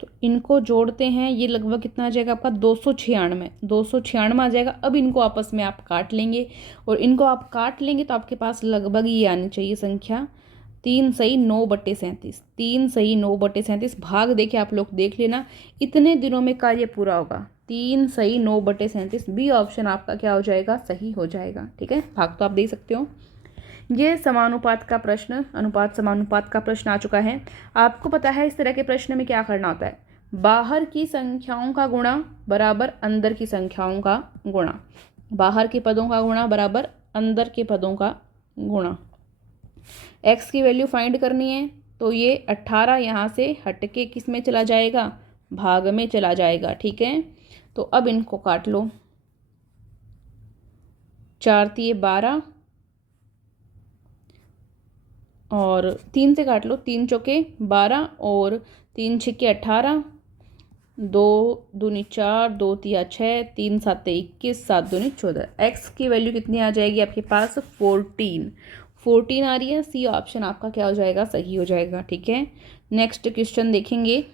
तो इनको जोड़ते हैं, ये लगभग कितना आ जाएगा आपका 296 आ जाएगा। अब इनको आपस में आप काट लेंगे और इनको आप काट लेंगे तो आपके पास लगभग ये आनी चाहिए संख्या 3 सही 9/37। 3 सही 9/37 भाग देके आप लोग देख लेना, इतने दिनों में कार्य पूरा होगा। 3 सही 9/37, बी ऑप्शन आपका क्या हो जाएगा, सही हो जाएगा। ठीक है, भाग तो आप देख सकते हो। ये समानुपात का प्रश्न, अनुपात समानुपात का प्रश्न आ चुका है। आपको पता है इस तरह के प्रश्न में क्या करना होता है, बाहर की संख्याओं का गुणा बराबर अंदर की संख्याओं का गुणा, बाहर के पदों का गुणा बराबर अंदर के पदों का गुणा। x की वैल्यू फाइंड करनी है तो ये 18 यहाँ से हट के किस में चला जाएगा, भाग में चला जाएगा। ठीक है, तो अब इनको काट लो, 4 × 12 और 3 से काट लो, 3 चौके 12 और 3 छक्के 18, 2 दूनी 4, 2 तिया 6, 3 7 21, 7 दूनी 14। x की वैल्यू कितनी आ जाएगी आपके पास 14 आ रही है। सी ऑप्शन आपका क्या हो जाएगा, सही हो जाएगा। ठीक है, नेक्स्ट क्वेश्चन देखेंगे।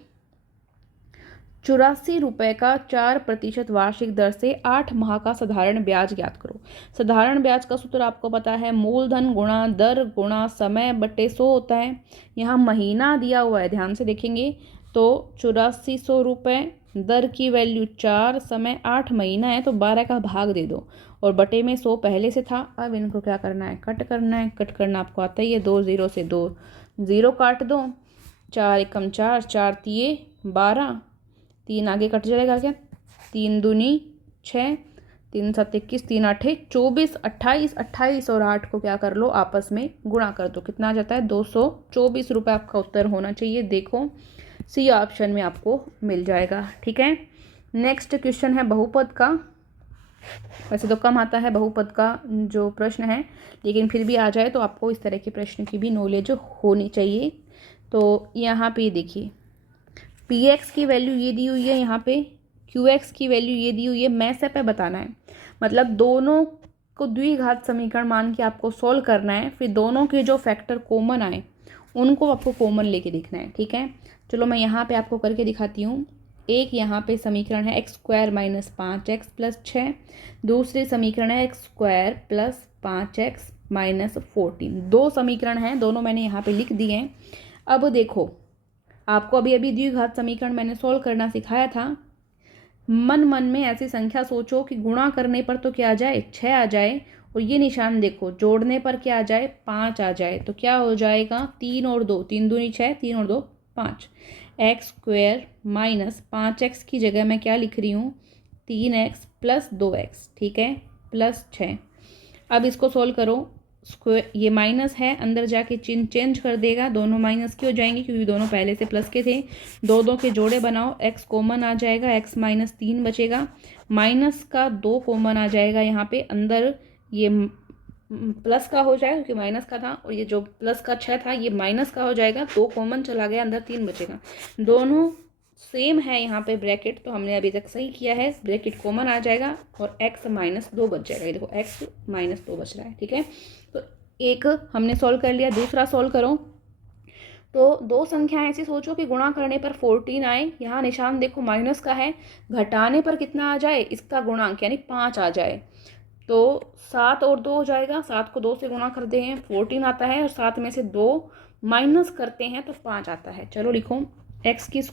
₹84 का 4% वार्षिक दर से 8 माह का साधारण ब्याज ज्ञात करो। साधारण ब्याज का सूत्र आपको पता है, मूलधन गुणा दर गुणा समय बटे 100 होता है। यहाँ महीना दिया हुआ है, ध्यान से देखेंगे तो ₹8400, दर की वैल्यू 4, समय 8 महीना है तो 12 का भाग दे दो और बटे में 100 पहले से था। अब इनको क्या करना है, कट करना है। कट करना आपको आता ही है, 2 0 से 2 0 काट दो, 4 एकम 4, 4 तिये 12, 3 आगे कट जाएगा क्या, 3 दूनी 6, 3 7 21, 3 8 24, 28, 28 और 8 को क्या कर लो, आपस में गुणा कर दो। कितना आ जाता है, ₹224 आपका उत्तर होना चाहिए। देखो सी ऑप्शन में आपको मिल जाएगा। ठीक है, नेक्स्ट क्वेश्चन है बहुपद का। वैसे तो कम आता है बहुपद का जो प्रश्न है, लेकिन फिर भी आ जाए तो आपको इस तरह के प्रश्न की भी नॉलेज होनी चाहिए। तो यहाँ पे देखिए, पी एक्स की वैल्यू ये दी हुई है, यहाँ पे क्यू एक्स की वैल्यू ये दी हुई है। मैं से पे बताना है, मतलब दोनों को द्विघात समीकरण मान के आपको सोल्व करना है। फिर दोनों के जो फैक्टर कॉमन आए उनको आपको कॉमन लेके देखना है। ठीक है, चलो मैं यहाँ पे आपको करके दिखाती हूँ। एक यहाँ पे समीकरण है x² - 5x + 6, दूसरे समीकरण है x² + 5x - 14। दो समीकरण हैं, दोनों मैंने यहाँ पे लिख दिए हैं। अब देखो, आपको अभी अभी द्विघात समीकरण मैंने सोल्व करना सिखाया था। मन मन में ऐसी संख्या सोचो कि गुणा करने पर तो क्या आ जाए, 6 आ जाए, और ये निशान देखो जोड़ने पर क्या आ जाए, 5 आ जाए। तो क्या हो जाएगा, 3 और 2, 3 दूनी 6, 3 और 2 5। x² - 5x की जगह मैं क्या लिख रही हूँ, 3x + 2x। ठीक है, +6। अब इसको सोल्व करो, स्क्वायर ये माइनस है, अंदर जाके चिन्ह चेंज कर देगा, दोनों माइनस के हो जाएंगे क्योंकि दोनों पहले से प्लस के थे। दो दो के जोड़े बनाओ, x कॉमन आ जाएगा, x - 3 बचेगा, माइनस का 2 कॉमन आ जाएगा। यहाँ पे अंदर ये प्लस का हो जाएगा क्योंकि माइनस का था, और ये जो प्लस का 6 था ये माइनस का हो जाएगा, 2 कॉमन चला गया, अंदर 3 बचेगा। दोनों सेम है यहाँ पे ब्रैकेट, तो हमने अभी तक सही किया है। ब्रैकेट कॉमन आ जाएगा और x - 2 बच जाएगा। ये देखो x - 2 बच रहा है। ठीक है, तो एक हमने सॉल्व कर लिया, दूसरा सॉल्व करो। तो दो संख्याएं ऐसी सोचो कि गुणा करने पर 14 आए, यहाँ निशान देखो माइनस का है, घटाने पर कितना आ जाए, इसका गुणांक यानी 5 आ जाए। तो 7 और 2 हो जाएगा, 7 को 2 से गुणा करते हैं 14 आता है, और 7 में से 2 माइनस करते हैं तो 5 आता है। चलो लिखो, x² +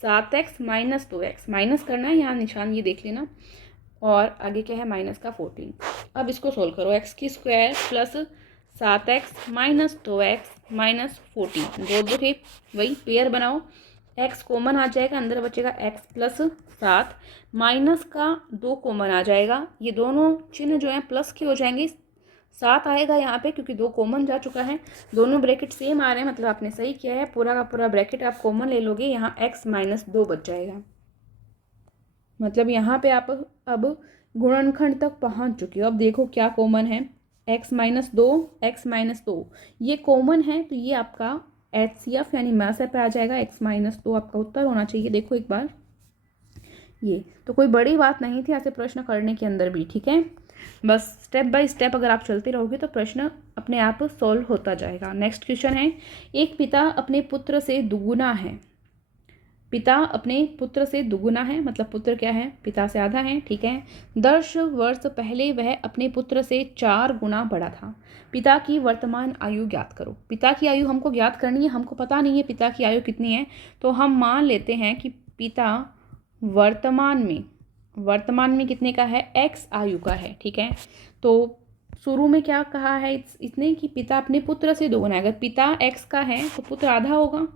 7x - 2x, माइनस करना है, यहाँ निशान ये देख लेना, और आगे क्या है, माइनस का 14। अब इसको सोल्व करो, x² + 7x - 2x - 14, दो दो के वही पेयर बनाओ, x कॉमन आ जाएगा, अंदर बचेगा x + 7, माइनस का 2 कॉमन आ जाएगा, ये दोनों चिन्ह जो हैं प्लस के हो जाएंगे, 7 आएगा यहाँ पे क्योंकि 2 कॉमन जा चुका है। दोनों ब्रैकेट सेम आ रहे हैं, मतलब आपने सही किया है, पूरा का पूरा ब्रैकेट आप कॉमन ले लोगे, यहाँ x - 2 बच जाएगा। मतलब यहाँ पे आप अब गुणनखंड तक पहुँच चुके हो। अब देखो क्या कॉमन है, x - 2, x - 2 ये कॉमन है, तो ये आपका HCF यानी मैसे पे आ जाएगा। x - 2 आपका उत्तर होना चाहिए। देखो एक बार, ये तो कोई बड़ी बात नहीं थी ऐसे प्रश्न करने के अंदर भी। ठीक है, बस स्टेप बाय स्टेप अगर आप चलते रहोगे तो प्रश्न अपने आप सॉल्व होता जाएगा। नेक्स्ट क्वेश्चन है, एक पिता अपने पुत्र से दुगुना है। पिता अपने पुत्र से दुगुना है, मतलब पुत्र क्या है, पिता से आधा है। ठीक है, 10 वर्ष पहले वह अपने पुत्र से 4 गुना बड़ा था। पिता की वर्तमान आयु ज्ञात करो। पिता की आयु हमको ज्ञात करनी है, हमको पता नहीं है पिता की आयु कितनी है, तो हम मान लेते हैं कि पिता वर्तमान में कितने का है, x आयु का है। ठीक है, तो शुरू में क्या कहा है इसने कि पिता अपने पुत्र से दोगुना है। अगर पिता x का है तो पुत्र आधा होगा,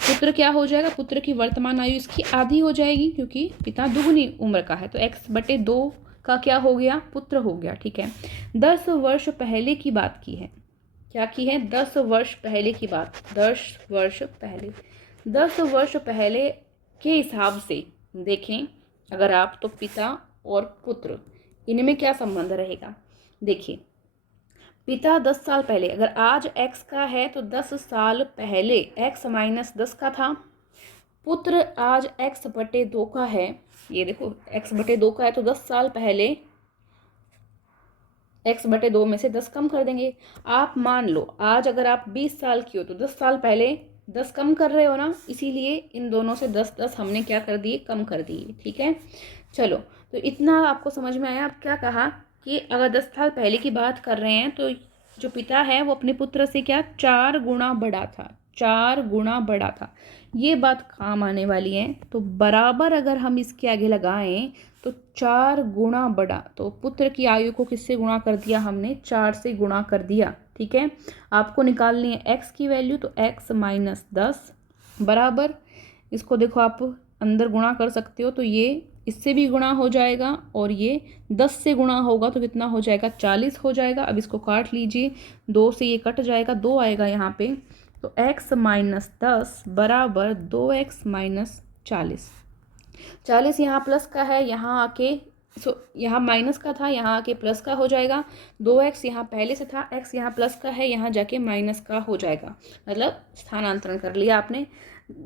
पुत्र क्या हो जाएगा, पुत्र की वर्तमान आयु इसकी आधी हो जाएगी क्योंकि पिता दुगुनी उम्र का है, तो x/2 का क्या हो गया, पुत्र हो गया। ठीक है, 10 वर्ष पहले की बात की है, क्या की है, 10 वर्ष पहले की बात, 10 वर्ष पहले के हिसाब से देखें अगर आप, तो पिता और पुत्र इनमें क्या संबंध रहेगा। देखिए, पिता 10 साल पहले, अगर आज x का है तो 10 साल पहले x - 10 का था। पुत्र आज x/2 का है, ये देखो x/2 का है, तो 10 साल पहले x/2 में से 10 कम कर देंगे। आप मान लो आज अगर आप 20 साल की हो तो 10 साल पहले 10 कम कर रहे हो ना, इसीलिए इन दोनों से 10-10 हमने क्या कर दिए, कम कर दिए। ठीक है, चलो तो इतना आपको समझ में आया। अब क्या कहा कि अगर 10 साल पहले की बात कर रहे हैं तो जो पिता है वो अपने पुत्र से क्या 4 गुना बड़ा था, 4 गुना बड़ा था। ये बात काम आने वाली है। तो बराबर अगर हम इसके आगे लगाएं तो 4 गुना बड़ा, तो पुत्र की आयु को किससे गुणा कर दिया हमने, 4 से गुणा कर दिया। ठीक है, आपको निकालनी है x की वैल्यू, तो x माइनस 10 बराबर, इसको देखो आप अंदर गुणा कर सकते हो, तो ये इससे भी गुणा हो जाएगा और ये 10 से गुणा होगा तो कितना हो जाएगा, 40 हो जाएगा। अब इसको काट लीजिए, 2 से ये कट जाएगा, 2 आएगा यहाँ पे, तो x माइनस 10 बराबर 2x माइनस 40। 40 यहाँ प्लस का है, यहाँ आके यहाँ माइनस का था, यहाँ आके प्लस का हो जाएगा। 2x यहाँ पहले से था, x यहाँ प्लस का है, यहाँ जाके माइनस का हो जाएगा, मतलब स्थानांतरण कर लिया आपने।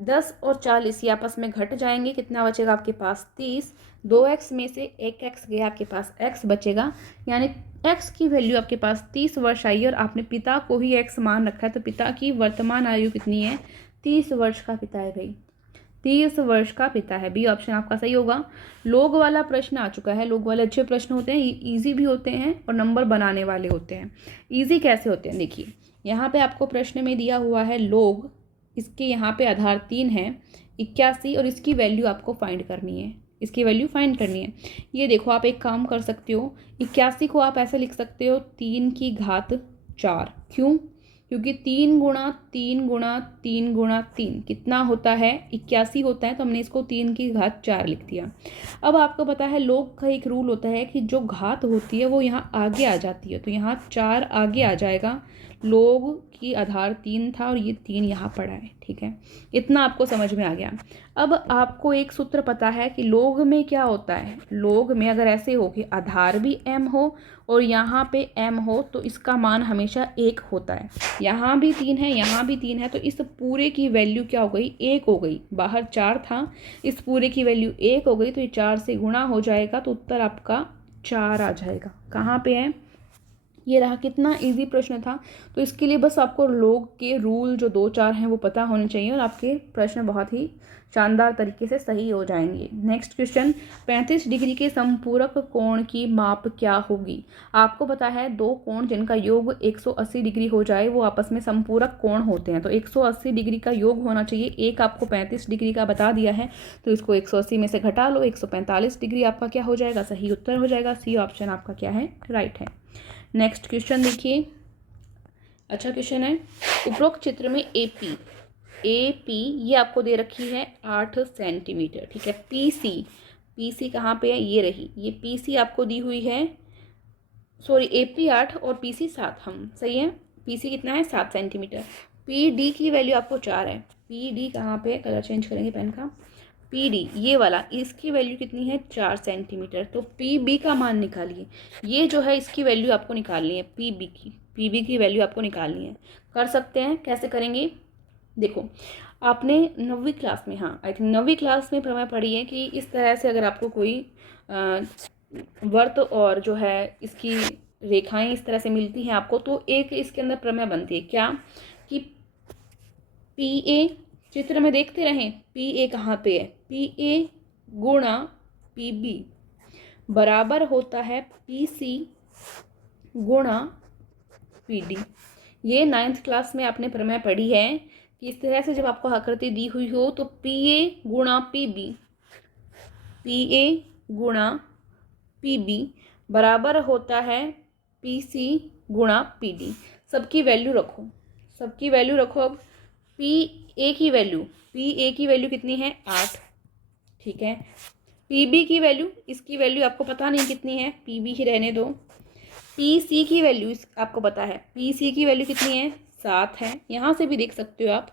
10 और 40 ये आपस में घट जाएंगे, कितना बचेगा आपके पास 30। 2x में से 1x गया, आपके पास x बचेगा, यानी x की वैल्यू आपके पास 30 वर्ष आई और आपने पिता को ही x मान रखा है। तो पिता की वर्तमान आयु कितनी है, 30 वर्ष का पिता है भाई, 30 वर्ष का पिता है। बी ऑप्शन आपका सही होगा। लोग वाला प्रश्न आ चुका है। लोग वाले अच्छे प्रश्न होते हैं, इजी भी होते हैं और नंबर बनाने वाले होते हैं। इजी कैसे होते हैं, देखिए यहाँ पे आपको प्रश्न में दिया हुआ है लोग, इसके यहाँ पे आधार 3 है 81 और इसकी वैल्यू आपको फाइंड करनी है, इसकी वैल्यू फाइंड करनी है। ये देखो आप एक काम कर सकते हो, 81 को आप ऐसे लिख सकते हो 3 की घात 4। क्यों, क्योंकि 3 गुणा 3 गुणा 3 गुणा 3 कितना होता है, 81 होता है, तो हमने इसको 3 की घात 4 लिख दिया। अब आपको पता है लोग का एक रूल होता है कि जो घात होती है वो यहाँ आगे आ जाती है, तो यहाँ 4 आगे आ जाएगा। लोग की आधार 3 था और ये 3 यहाँ पड़ा है। ठीक है, इतना आपको समझ में आ गया। अब आपको एक सूत्र पता है कि लोग में क्या होता है, लोग में अगर ऐसे हो कि आधार भी m हो और यहाँ पे m हो तो इसका मान हमेशा 1 होता है। यहाँ भी 3 है, यहाँ भी 3 है, तो इस पूरे की वैल्यू क्या हो गई, 1 हो गई। बाहर 4 था, इस पूरे की वैल्यू 1 हो गई, तो ये 4 से गुणा हो जाएगा, तो उत्तर आपका 4 आ जाएगा। कहाँ पे है, ये रहा। कितना इजी प्रश्न था। तो इसके लिए बस आपको लोग के रूल जो 2-4 हैं वो पता होने चाहिए और आपके प्रश्न बहुत ही शानदार तरीके से सही हो जाएंगे। नेक्स्ट क्वेश्चन, 35 डिग्री के संपूरक कोण की माप क्या होगी। आपको पता है दो कोण जिनका योग 180 डिग्री हो जाए वो आपस में संपूरक कोण होते हैं, तो 180 डिग्री का योग होना चाहिए। एक आपको 35 डिग्री का बता दिया है, तो इसको 180 में से घटा लो, 145 डिग्री आपका क्या हो जाएगा, सही उत्तर हो जाएगा। सी ऑप्शन आपका क्या है, राइट है। नेक्स्ट क्वेश्चन देखिए, अच्छा क्वेश्चन है। उपरोक्त चित्र में एपी ये आपको दे रखी है 8 सेंटीमीटर। ठीक है, पीसी कहाँ पे है, ये रही, ये पीसी आपको दी हुई है, सॉरी एपी 8 और पीसी 7, हम सही है। पीसी कितना है, 7 सेंटीमीटर। पीडी की वैल्यू आपको 4 है। पीडी कहाँ पे, कलर चेंज करेंगे पेन का, पीडी ये वाला, इसकी वैल्यू कितनी है, 4 सेंटीमीटर। तो पीबी का मान निकालिए, ये जो है इसकी वैल्यू आपको निकालनी है, पीबी की वैल्यू आपको निकालनी है। कर सकते हैं, कैसे करेंगे, देखो आपने 9वीं क्लास में, हाँ आई थिंक 9वीं क्लास में प्रमेय पढ़ी है कि इस तरह से अगर आपको कोई वर्त और जो है इसकी रेखाएं इस तरह से मिलती हैं आपको, तो एक इसके अंदर प्रमेय बनती है क्या, कि पी ए, चित्र में देखते रहें, पी ए कहाँ पे है, पी ए गुणा पी बी बराबर होता है पी सी गुणा पी डी। ये 9th क्लास में आपने प्रमेय पढ़ी है कि इस तरह से जब आपको आकृति दी हुई हो तो पी ए गुणा पी ए गुणा पी बी बराबर होता है पी सी गुणा पी डी। सबकी वैल्यू रखो, सबकी वैल्यू रखो। अब पी ए की वैल्यू कितनी है, 8। ठीक है, पी बी की वैल्यू, इसकी वैल्यू आपको पता नहीं कितनी है, पी बी ही रहने दो। पी सी की वैल्यू आपको पता है, पी सी की वैल्यू कितनी है, 7 है, यहाँ से भी देख सकते हो आप।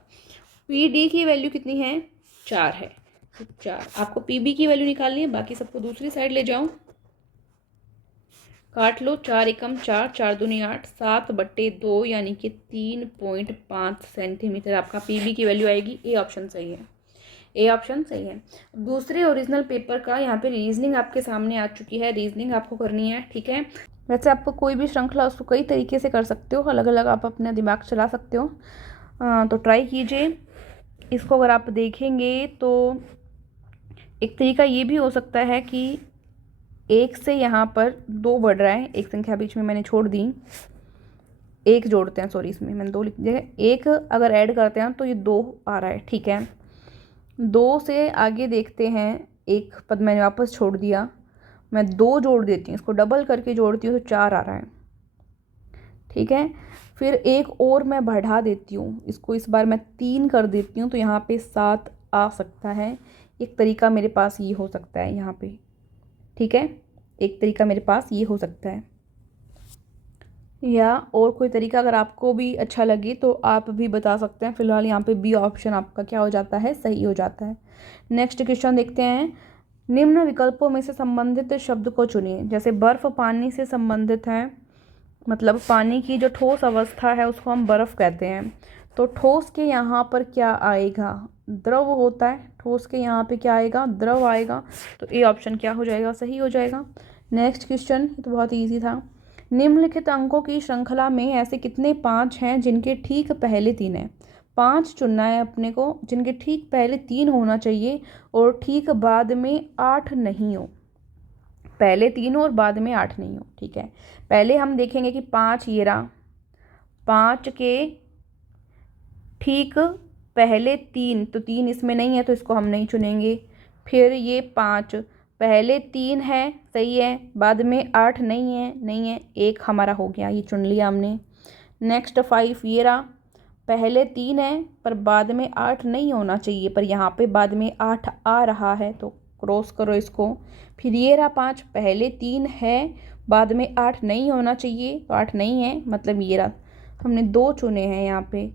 पी डी की वैल्यू कितनी है, 4 है, तो 4 आपको पी बी की वैल्यू निकालनी है। बाकी सबको दूसरी साइड ले जाओ, काट लो, 4 एकम 4, 4 दूनी 8, 7/2 यानी कि 3.5 सेंटीमीटर आपका पीबी की वैल्यू आएगी। ए ऑप्शन सही है, ए ऑप्शन सही है। दूसरे ओरिजिनल पेपर का यहाँ पे रीजनिंग आपके सामने आ चुकी है, रीजनिंग आपको करनी है। ठीक है, वैसे आपको कोई भी श्रृंखला उसको कई तरीके से कर सकते हो, अलग अलग आप अपना दिमाग चला सकते हो, तो ट्राई कीजिए। इसको अगर आप देखेंगे तो एक तरीका ये भी हो सकता है कि एक से यहाँ पर 2 बढ़ रहा है, एक संख्या बीच में मैंने छोड़ दी, एक जोड़ते हैं, सॉरी इसमें मैंने 2 लिख दिया है, एक अगर ऐड करते हैं तो ये 2 आ रहा है, ठीक है। 2 से आगे देखते हैं, एक पद मैंने वापस छोड़ दिया, मैं 2 जोड़ देती हूँ, इसको डबल करके जोड़ती हूँ तो 4 आ रहा है, ठीक है। फिर एक और मैं बढ़ा देती हूँ, इसको इस बार मैं 3 कर देती हूँ तो यहाँ पे 7 आ सकता है। एक तरीका मेरे पास ये हो सकता है यहाँ पे, ठीक है, एक तरीका मेरे पास ये हो सकता है। या और कोई तरीका अगर आपको भी अच्छा लगे तो आप भी बता सकते हैं। फिलहाल यहाँ पे बी ऑप्शन आपका क्या हो जाता है, सही हो जाता है। नेक्स्ट क्वेश्चन देखते हैं, निम्न विकल्पों में से संबंधित शब्द को चुनिए। जैसे बर्फ पानी से संबंधित है, मतलब पानी की जो ठोस अवस्था है उसको हम बर्फ़ कहते हैं, तो ठोस के यहाँ पर क्या आएगा, द्रव होता है, ठोस के यहाँ पे क्या आएगा, द्रव आएगा, तो ए ऑप्शन क्या हो जाएगा, सही हो जाएगा। नेक्स्ट क्वेश्चन तो बहुत ईजी था, निम्नलिखित अंकों की श्रृंखला में ऐसे कितने 5 हैं जिनके ठीक पहले 3 हैं। 5 चुनना है अपने को जिनके ठीक पहले 3 होना चाहिए और ठीक बाद में 8 नहीं हो, पहले 3 हो और बाद में 8 नहीं हो, ठीक है। पहले हम देखेंगे कि 5 ये रहा, 5 के ठीक पहले 3, तो 3 इसमें नहीं है तो इसको हम नहीं चुनेंगे। फिर ये 5 पहले 3 है, सही है, बाद में 8 नहीं है, नहीं है, एक हमारा हो गया, ये चुन लिया हमने। नेक्स्ट 5 ये रहा, पहले 3 है पर बाद में 8 नहीं होना चाहिए, पर यहाँ पे बाद में 8 आ रहा है तो क्रॉस करो इसको। फिर ये रहा 5, पहले 3 है, बाद में 8 नहीं होना चाहिए, तो 8 नहीं है, मतलब ये रहा, हमने 2 चुने हैं यहाँ पे,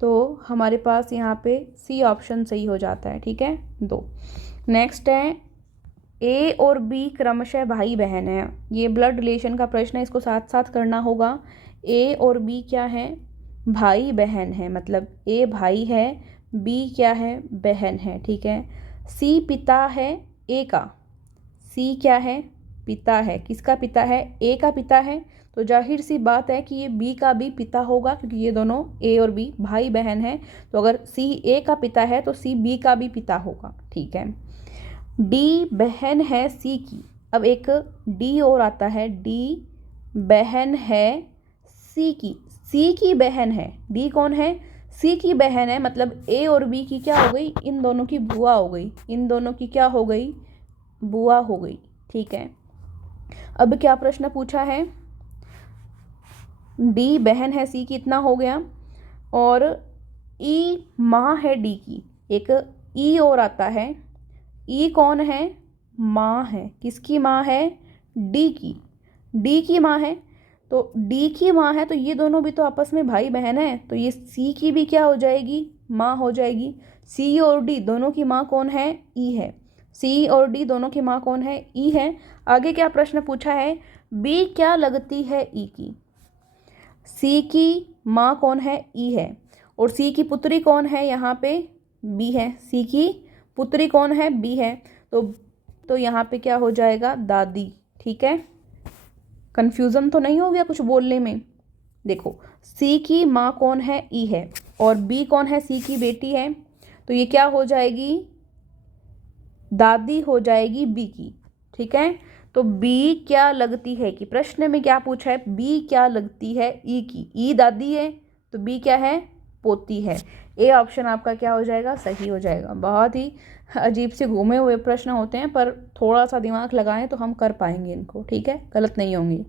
तो हमारे पास यहाँ पे सी ऑप्शन सही हो जाता है, ठीक है, 2। नेक्स्ट है, ए और बी क्रमशः भाई बहन है, ये ब्लड रिलेशन का प्रश्न है, इसको साथ साथ करना होगा। ए और बी क्या है, भाई बहन है, मतलब ए भाई है, बी क्या है, बहन है, ठीक है। सी पिता है ए का, सी क्या है, पिता है, किसका पिता है, ए का पिता है, तो जाहिर सी बात है कि ये बी का भी पिता होगा क्योंकि ये दोनों ए और बी भाई बहन है, तो अगर सी ए का पिता है तो सी बी का भी पिता होगा, ठीक है। डी बहन है सी की, अब एक डी और आता है, डी बहन है सी की बहन है, डी कौन है, सी की बहन है, मतलब ए और बी की क्या हो गई, इन दोनों की बुआ हो गई, इन दोनों की क्या हो गई, बुआ हो गई, ठीक है। अब क्या प्रश्न पूछा है, डी बहन है सी की, इतना हो गया, और ई माँ है डी की, एक ई और आता है, ई कौन है, माँ है, किसकी माँ है, डी की माँ है, तो डी की माँ है, तो ये दोनों भी तो आपस में भाई बहन है, तो ये सी की भी क्या हो जाएगी, माँ हो जाएगी। सी और डी दोनों की माँ कौन है, ई है, सी और डी दोनों की माँ कौन है, ई है। आगे क्या प्रश्न पूछा है, बी क्या लगती है ई की, सी की माँ कौन है, ई है, और सी की पुत्री कौन है, यहाँ पे बी है, सी की पुत्री कौन है, बी है, तो यहाँ पे क्या हो जाएगा, दादी, ठीक है। कन्फ्यूज़न तो नहीं हो गया कुछ बोलने में, देखो सी की माँ कौन है, ई है, और बी कौन है, सी की बेटी है, तो ये क्या हो जाएगी, दादी हो जाएगी बी की, ठीक है। तो बी क्या लगती है कि प्रश्न में क्या पूछा है, बी क्या लगती है ई की, ई दादी है तो बी क्या है, पोती है। ए ऑप्शन आपका क्या हो जाएगा, सही हो जाएगा। बहुत ही अजीब से घूमे हुए प्रश्न होते हैं पर थोड़ा सा दिमाग लगाएं तो हम कर पाएंगे इनको, ठीक है, गलत नहीं होंगे।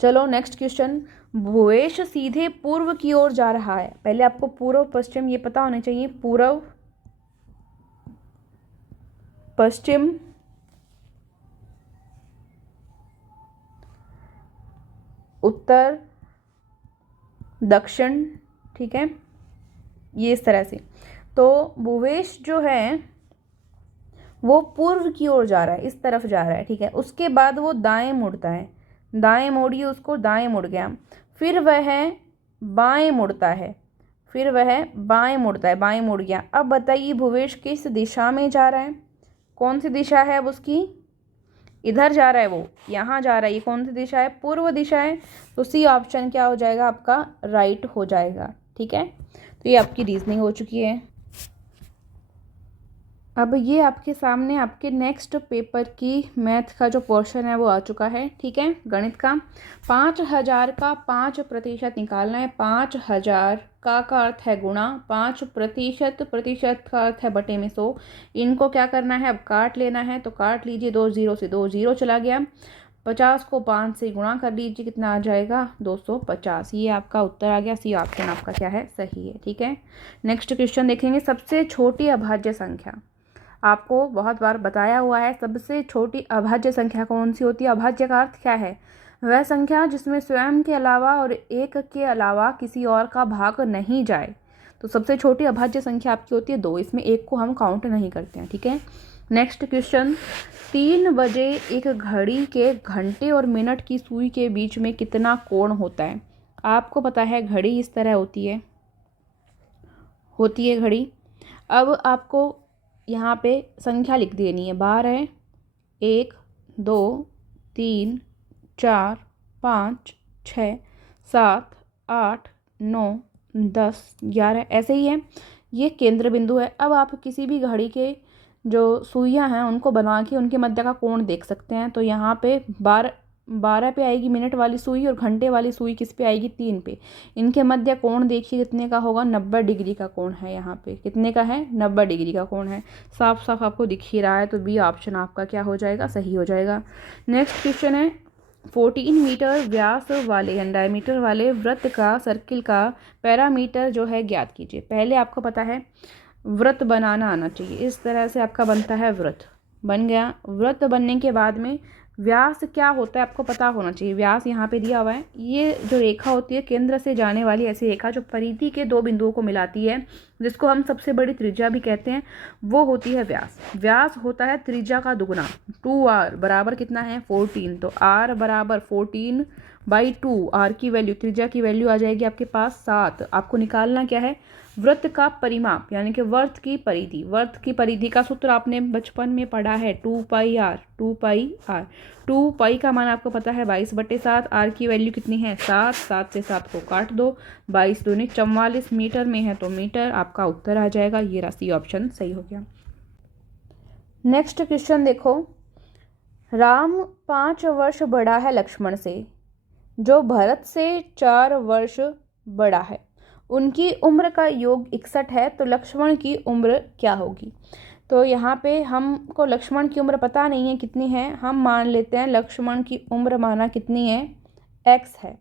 चलो नेक्स्ट क्वेश्चन, भुवेश सीधे पूर्व की ओर जा रहा है, पहले आपको पूर्व पश्चिम ये पता होना चाहिए, पूर्व पश्चिम उत्तर दक्षिण, ठीक है, ये इस तरह से। तो भुवेश जो है वो पूर्व की ओर जा रहा है, इस तरफ जा रहा है, ठीक है। उसके बाद वो दाएं मुड़ता है, दाएं मोड़िए उसको, दाएं मुड़ गया, फिर वह बाएं मुड़ता है, फिर वह बाएं मुड़ता है, बाएं मुड़ गया। अब बताइए भुवेश किस दिशा में जा रहा है, कौन सी दिशा है अब उसकी, इधर जा रहा है, वो यहाँ जा रहा है, ये कौन सी दिशा है, पूर्व दिशा है, तो सी ऑप्शन क्या हो जाएगा आपका, राइट हो जाएगा, ठीक है। तो ये आपकी रीजनिंग हो चुकी है। अब ये आपके सामने आपके नेक्स्ट पेपर की मैथ का जो पोर्शन है वो आ चुका है, ठीक है, गणित का। 5,000 का 5% निकालना है। 5,000 का अर्थ है गुणा, 5% प्रतिशत का अर्थ है बटे में 100। इनको क्या करना है, अब काट लेना है, तो काट लीजिए, 2 0 से 2 0 चला गया। 50 को 5 से गुणा कर लीजिए, कितना आ जाएगा, 250। ये आपका उत्तर आ गया। सी ऑप्शन आपका क्या है, सही है, ठीक है। नेक्स्ट क्वेश्चन देखेंगे। सबसे छोटी अभाज्य संख्या, आपको बहुत बार बताया हुआ है, सबसे छोटी अभाज्य संख्या कौन सी होती है। अभाज्य का अर्थ क्या है, वह संख्या जिसमें स्वयं के अलावा और एक के अलावा किसी और का भाग नहीं जाए। तो सबसे छोटी अभाज्य संख्या आपकी होती है 2, इसमें एक को हम काउंट नहीं करते हैं, ठीक है। Next question. 3 बजे एक घड़ी के घंटे और मिनट की सुई के बीच में कितना कोण होता है। आपको पता है घड़ी इस तरह होती है घड़ी। अब आपको यहाँ पे संख्या लिख देनी है। 12, 1, 2, 3, 4, 5, 6, 7, 8, 9, 10, 11, ऐसे ही है। ये केंद्र बिंदु है। अब आप किसी भी घड़ी के जो सुइयां हैं उनको बना के उनके मध्य का कोण देख सकते हैं। तो यहाँ पे 12 पे आएगी मिनट वाली सुई, और घंटे वाली सुई किस पे आएगी, 3 पे। इनके मध्य कोण देखिए कितने का होगा, 90 डिग्री का कोण है। यहाँ पे कितने का है, 90 डिग्री का कोण है। साफ साफ आपको दिख ही रहा है, तो बी ऑप्शन आपका क्या हो जाएगा, सही हो जाएगा। नेक्स्ट क्वेश्चन है। 14 मीटर व्यास वाले यानी डायमीटर वाले वृत्त का, सर्किल का पैरामीटर जो है ज्ञात कीजिए। पहले आपको पता है वृत्त बनाना आना चाहिए। इस तरह से आपका बनता है वृत्त, बन गया। वृत्त बनने के बाद में व्यास क्या होता है आपको पता होना चाहिए। व्यास यहाँ पे दिया हुआ है। ये जो रेखा होती है केंद्र से जाने वाली ऐसी रेखा जो परिधि के 2 बिंदुओं को मिलाती है, जिसको हम सबसे बड़ी त्रिज्या भी कहते हैं, वो होती है व्यास। व्यास होता है त्रिज्या का दुगुना। 2r बराबर कितना है, 14। तो r बराबर 14/2। r की वैल्यू, त्रिज्या की वैल्यू आ जाएगी आपके पास 7। आपको निकालना क्या है, वृत्त का परिमाप यानी कि वर्त की परिधि। वर्त की परिधि का सूत्र आपने बचपन में पढ़ा है, 2πr। 2π का मान आपको पता है 22/7। r की वैल्यू कितनी है, 7। 7 से 7 को काट दो, 22 दूनी 44 मीटर में है, तो मीटर आपका उत्तर आ जाएगा। ये राशि ऑप्शन सही हो गया। नेक्स्ट क्वेश्चन देखो। राम 5 वर्ष बड़ा है लक्ष्मण से, जो भरत से 4 वर्ष बड़ा है। उनकी उम्र का योग 61 है, तो लक्ष्मण की उम्र क्या होगी। तो यहाँ पे हमको लक्ष्मण की उम्र पता नहीं है कितनी है। हम मान लेते हैं लक्ष्मण की उम्र माना कितनी है, x है।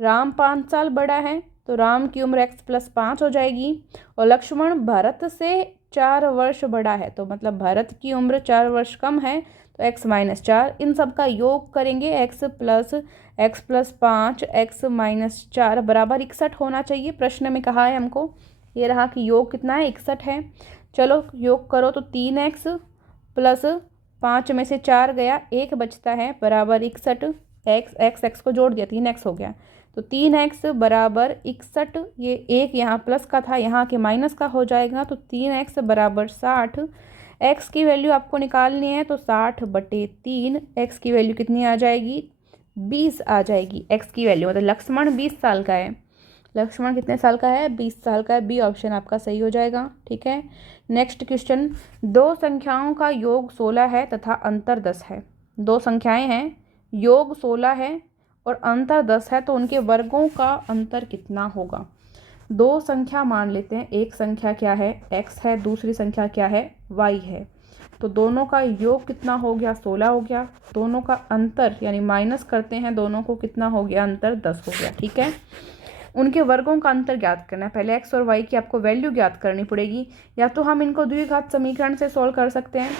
राम 5 साल बड़ा है, तो राम की उम्र x + 5 हो जाएगी। और लक्ष्मण भरत से 4 वर्ष बड़ा है, तो मतलब भरत की उम्र 4 वर्ष कम है, तो x - 4। इन सब का योग करेंगे, x + 5 x - 4 बराबर 61 होना चाहिए। प्रश्न में कहा है हमको, ये रहा कि योग कितना है, 61 है। चलो योग करो, तो 3x + 5 में से 4 गया, 1 बचता है, बराबर 61। x को जोड़ दिया, 3x हो गया। तो 3x बराबर 61। ये 1 यहाँ प्लस का था, यहाँ के माइनस का हो जाएगा, तो 3x बराबर 60। x की वैल्यू आपको निकालनी है, तो 60/3। x की वैल्यू कितनी आ जाएगी, 20 आ जाएगी। x की वैल्यू मतलब लक्ष्मण 20 साल का है। लक्ष्मण कितने साल का है, 20 साल का है। बी ऑप्शन आपका सही हो जाएगा, ठीक है। Next question. 2 संख्याओं का योग 16 है तथा अंतर 10 है। 2 संख्याएं हैं, योग 16 है और अंतर 10 है, तो उनके वर्गों का अंतर कितना होगा। 2 संख्या मान लेते हैं, एक संख्या क्या है, x है, दूसरी संख्या क्या है, y है। तो दोनों का योग कितना हो गया, 16 हो गया। दोनों का अंतर यानी माइनस करते हैं दोनों को, कितना हो गया, अंतर 10 हो गया, ठीक है। उनके वर्गों का अंतर ज्ञात करना है। पहले x और y की आपको वैल्यू ज्ञात करनी पड़ेगी, या तो हम इनको द्विघात समीकरण से सोल्व कर सकते हैं।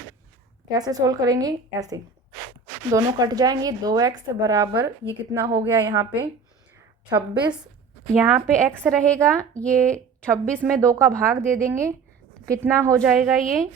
कैसे सोल्व करेंगे, ऐसे दोनों कट जाएंगे। 2x बराबर ये कितना हो गया, यहाँ पे 26, यहाँ पे x रहेगा, ये 26 में 2 का भाग दे देंगे, तो कितना हो जाएगा, ये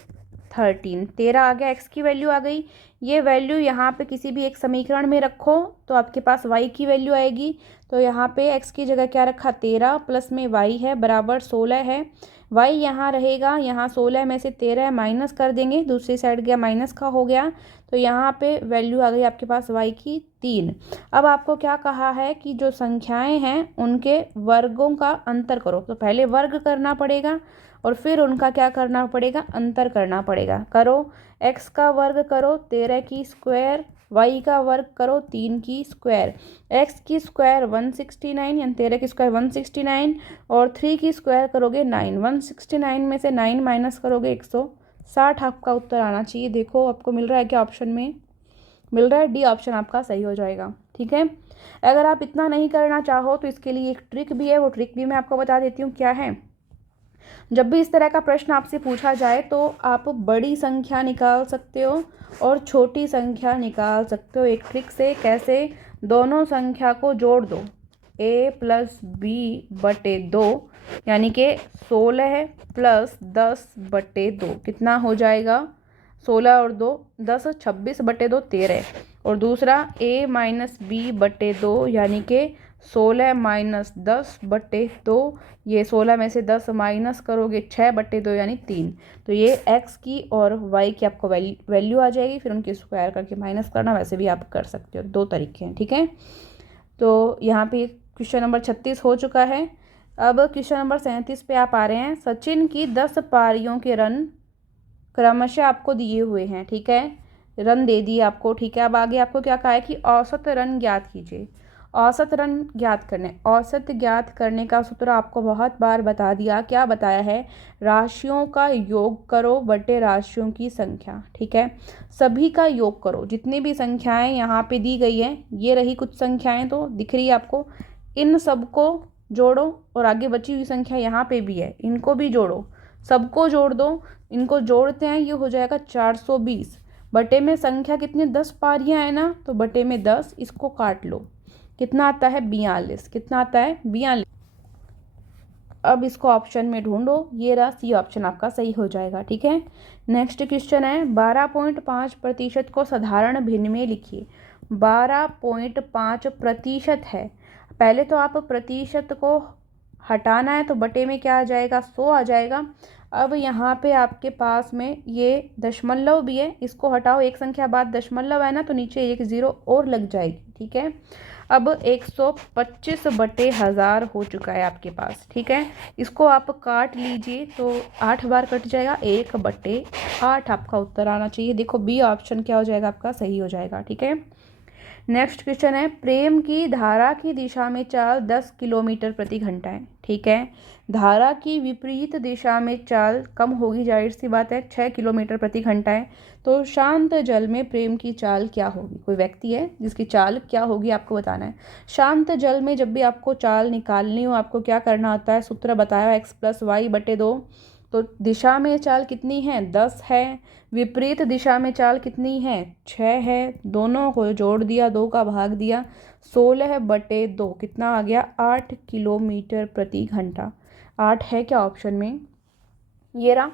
13। 13 आ गया, x की वैल्यू आ गई। ये वैल्यू यहाँ पे किसी भी एक समीकरण में रखो, तो आपके पास y की वैल्यू आएगी। तो यहाँ पे x की जगह क्या रखा, 13 प्लस में y है बराबर 16 है। y यहाँ रहेगा, यहाँ 16 में से 13 माइनस कर देंगे, दूसरी साइड गया माइनस का हो गया, तो यहाँ पे वैल्यू आ गई आपके पास y की 3। अब आपको क्या कहा है कि जो संख्याएं हैं उनके वर्गों का अंतर करो। तो पहले वर्ग करना पड़ेगा और फिर उनका क्या करना पड़ेगा, अंतर करना पड़ेगा। करो, x का वर्ग करो 13 की स्क्वायर, y का वर्ग करो 3 की स्क्वायर। x की स्क्वायर 169 यानी 13 की स्क्वायर 169 और 3 की स्क्वायर करोगे 9। 169 में से 9 माइनस करोगे 160 आपका उत्तर आना चाहिए। देखो आपको मिल रहा है क्या, ऑप्शन में मिल रहा है डी ऑप्शन आपका सही हो जाएगा। ठीक है, अगर आप इतना नहीं करना चाहो तो इसके लिए एक ट्रिक भी है, वो ट्रिक भी मैं आपको बता देती हूँ क्या है। जब भी इस तरह का प्रश्न आपसे पूछा जाए तो आप बड़ी संख्या निकाल सकते हो और छोटी संख्या निकाल सकते हो एक ट्रिक से। कैसे, दोनों संख्या को जोड़ दो, a प्लस बी बटे 2 यानी कि 16 प्लस 10 बटे 2 कितना हो जाएगा, 16 और 2 10, 26 बटे 2 13। और दूसरा a माइनस बी बटे 2 यानी कि 16 माइनस 10 बटे 2, ये 16 में से 10 माइनस करोगे 6 बटे 2 यानी 3। तो ये x की और y की आपको वैल्यू आ जाएगी, फिर उनकी स्क्वायर करके माइनस करना, वैसे भी आप कर सकते हो, दो तरीके हैं। ठीक है, तो यहाँ पे क्वेश्चन नंबर 36 हो चुका है। अब क्वेश्चन नंबर 37 पे आप आ रहे हैं। सचिन की 10 पारियों के रन क्रमशः आपको दिए हुए हैं। ठीक है, रन दे दिए आपको। ठीक है, अब आगे आपको क्या कहा है कि औसत रन ज्ञात कीजिए। औसत रन ज्ञात करने, औसत ज्ञात करने का सूत्र आपको बहुत बार बता दिया। क्या बताया है, राशियों का योग करो बटे राशियों की संख्या। ठीक है, सभी का योग करो, जितनी भी संख्याएं यहाँ पे दी गई हैं, ये रही कुछ संख्याएं तो दिख रही है आपको, इन सबको जोड़ो और आगे बची हुई संख्या यहाँ पे भी है, इनको भी जोड़ो, सबको जोड़ दो। इनको जोड़ते हैं, ये हो जाएगा 420 बटे में संख्या कितनी 10 पारियां है ना, तो बटे में 10, इसको काट लो, कितना आता है 42। कितना आता है 42। अब इसको ऑप्शन में ढूंढो, ये रहा सी ऑप्शन आपका सही हो जाएगा। ठीक है, नेक्स्ट क्वेश्चन है 12.5% को साधारण भिन्न में लिखिए। 12.5% है, पहले तो आप प्रतिशत को हटाना है तो बटे में क्या आ जाएगा 100 आ जाएगा। अब यहाँ पे आपके पास में ये दशमलव भी है, इसको हटाओ, एक संख्या बाद दशमलव है ना, तो नीचे एक 0 और लग जाएगी। ठीक है, अब 125 बटे 1000 हो चुका है आपके पास। ठीक है, इसको आप काट लीजिए तो 8 बार कट जाएगा, 1 बटे 8 आपका उत्तर आना चाहिए। देखो बी ऑप्शन क्या हो जाएगा आपका सही हो जाएगा। ठीक है, नेक्स्ट क्वेश्चन है प्रेम की धारा की दिशा में चाल 10 किलोमीटर प्रति घंटा है। ठीक है, धारा की विपरीत दिशा में चाल कम होगी, जाहिर सी बात है, 6 किलोमीटर प्रति घंटा है। तो शांत जल में प्रेम की चाल क्या होगी, कोई व्यक्ति है जिसकी चाल क्या होगी आपको बताना है। शांत जल में जब भी आपको चाल निकालनी हो, आपको क्या करना होता है, सूत्र बताया x प्लस वाई बटे 2। तो दिशा में चाल कितनी है 10 है, विपरीत दिशा में चाल कितनी है 6 है, दोनों को जोड़ दिया, 2 का भाग दिया, 16 बटे 2 कितना आ गया 8 किलोमीटर प्रति घंटा। 8 है क्या ऑप्शन में, ये रहा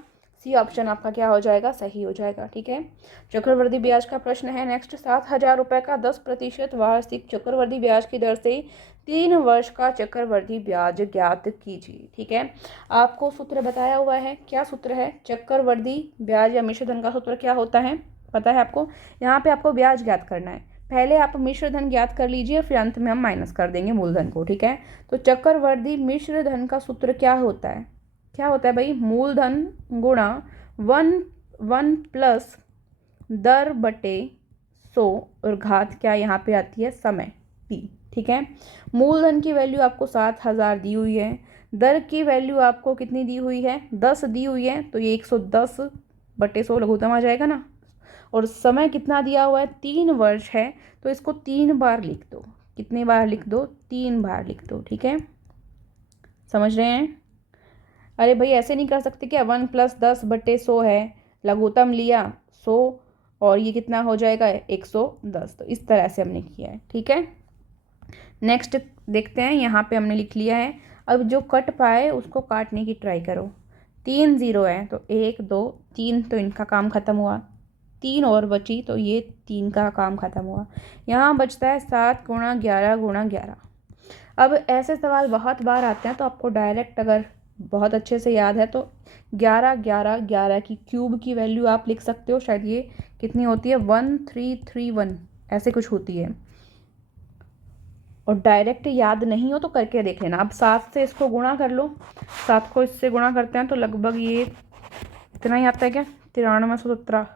सी ऑप्शन आपका क्या हो जाएगा सही हो जाएगा। ठीक है, चक्रवृद्धि ब्याज का प्रश्न है नेक्स्ट। 7,000 रुपये का 10% वार्षिक चक्रवृद्धि ब्याज की दर से 3 वर्ष का चक्रवृद्धि ब्याज ज्ञात कीजिए। ठीक है, आपको सूत्र बताया हुआ है, क्या सूत्र है, चक्रवृद्धि ब्याज या मिश्र धन का सूत्र क्या होता है पता है आपको। यहाँ पे आपको ब्याज ज्ञात करना है, पहले आप मिश्र धन ज्ञात कर लीजिए, फिर अंत में हम माइनस कर देंगे मूलधन को। ठीक है, तो चक्रवृद्धि मिश्र धन का सूत्र क्या होता है, क्या होता है भाई, मूलधन गुणा 1 प्लस दर बटे 100 और घात क्या यहाँ पे आती है समय p। ठीक है, मूलधन की वैल्यू आपको 7,000 दी हुई है, दर की वैल्यू आपको कितनी दी हुई है 10 दी हुई है, तो ये 110 बटे 100 लघुत्तम आ जाएगा ना। और समय कितना दिया हुआ है 3 वर्ष है, तो इसको 3 बार लिख दो। कितनी बार लिख दो 3 बार लिख दो। ठीक है, समझ रहे हैं। अरे भाई ऐसे नहीं कर सकते क्या, 1 प्लस 10 बटे 100 है, लघुत्तम लिया 100 और ये कितना हो जाएगा 110, तो इस तरह से हमने किया है। ठीक है, नेक्स्ट देखते हैं, यहाँ पे हमने लिख लिया है। अब जो कट पाए उसको काटने की ट्राई करो। 3 0 है तो 1 2 3, तो इनका काम खत्म हुआ, 3 और बची तो ये 3 का काम खत्म हुआ। यहाँ बचता है 7 गुणा 11 गुणा 11। अब ऐसे सवाल बहुत बार आते हैं, तो आपको डायरेक्ट अगर बहुत अच्छे से याद है तो 11 11 11 की क्यूब की वैल्यू आप लिख सकते हो। शायद ये कितनी होती है 1331 ऐसे कुछ होती है। और डायरेक्ट याद नहीं हो तो करके देख लेना। अब 7 से इसको गुणा कर लो, 7 को इससे गुणा करते हैं तो लगभग ये इतना ही आता है क्या 9317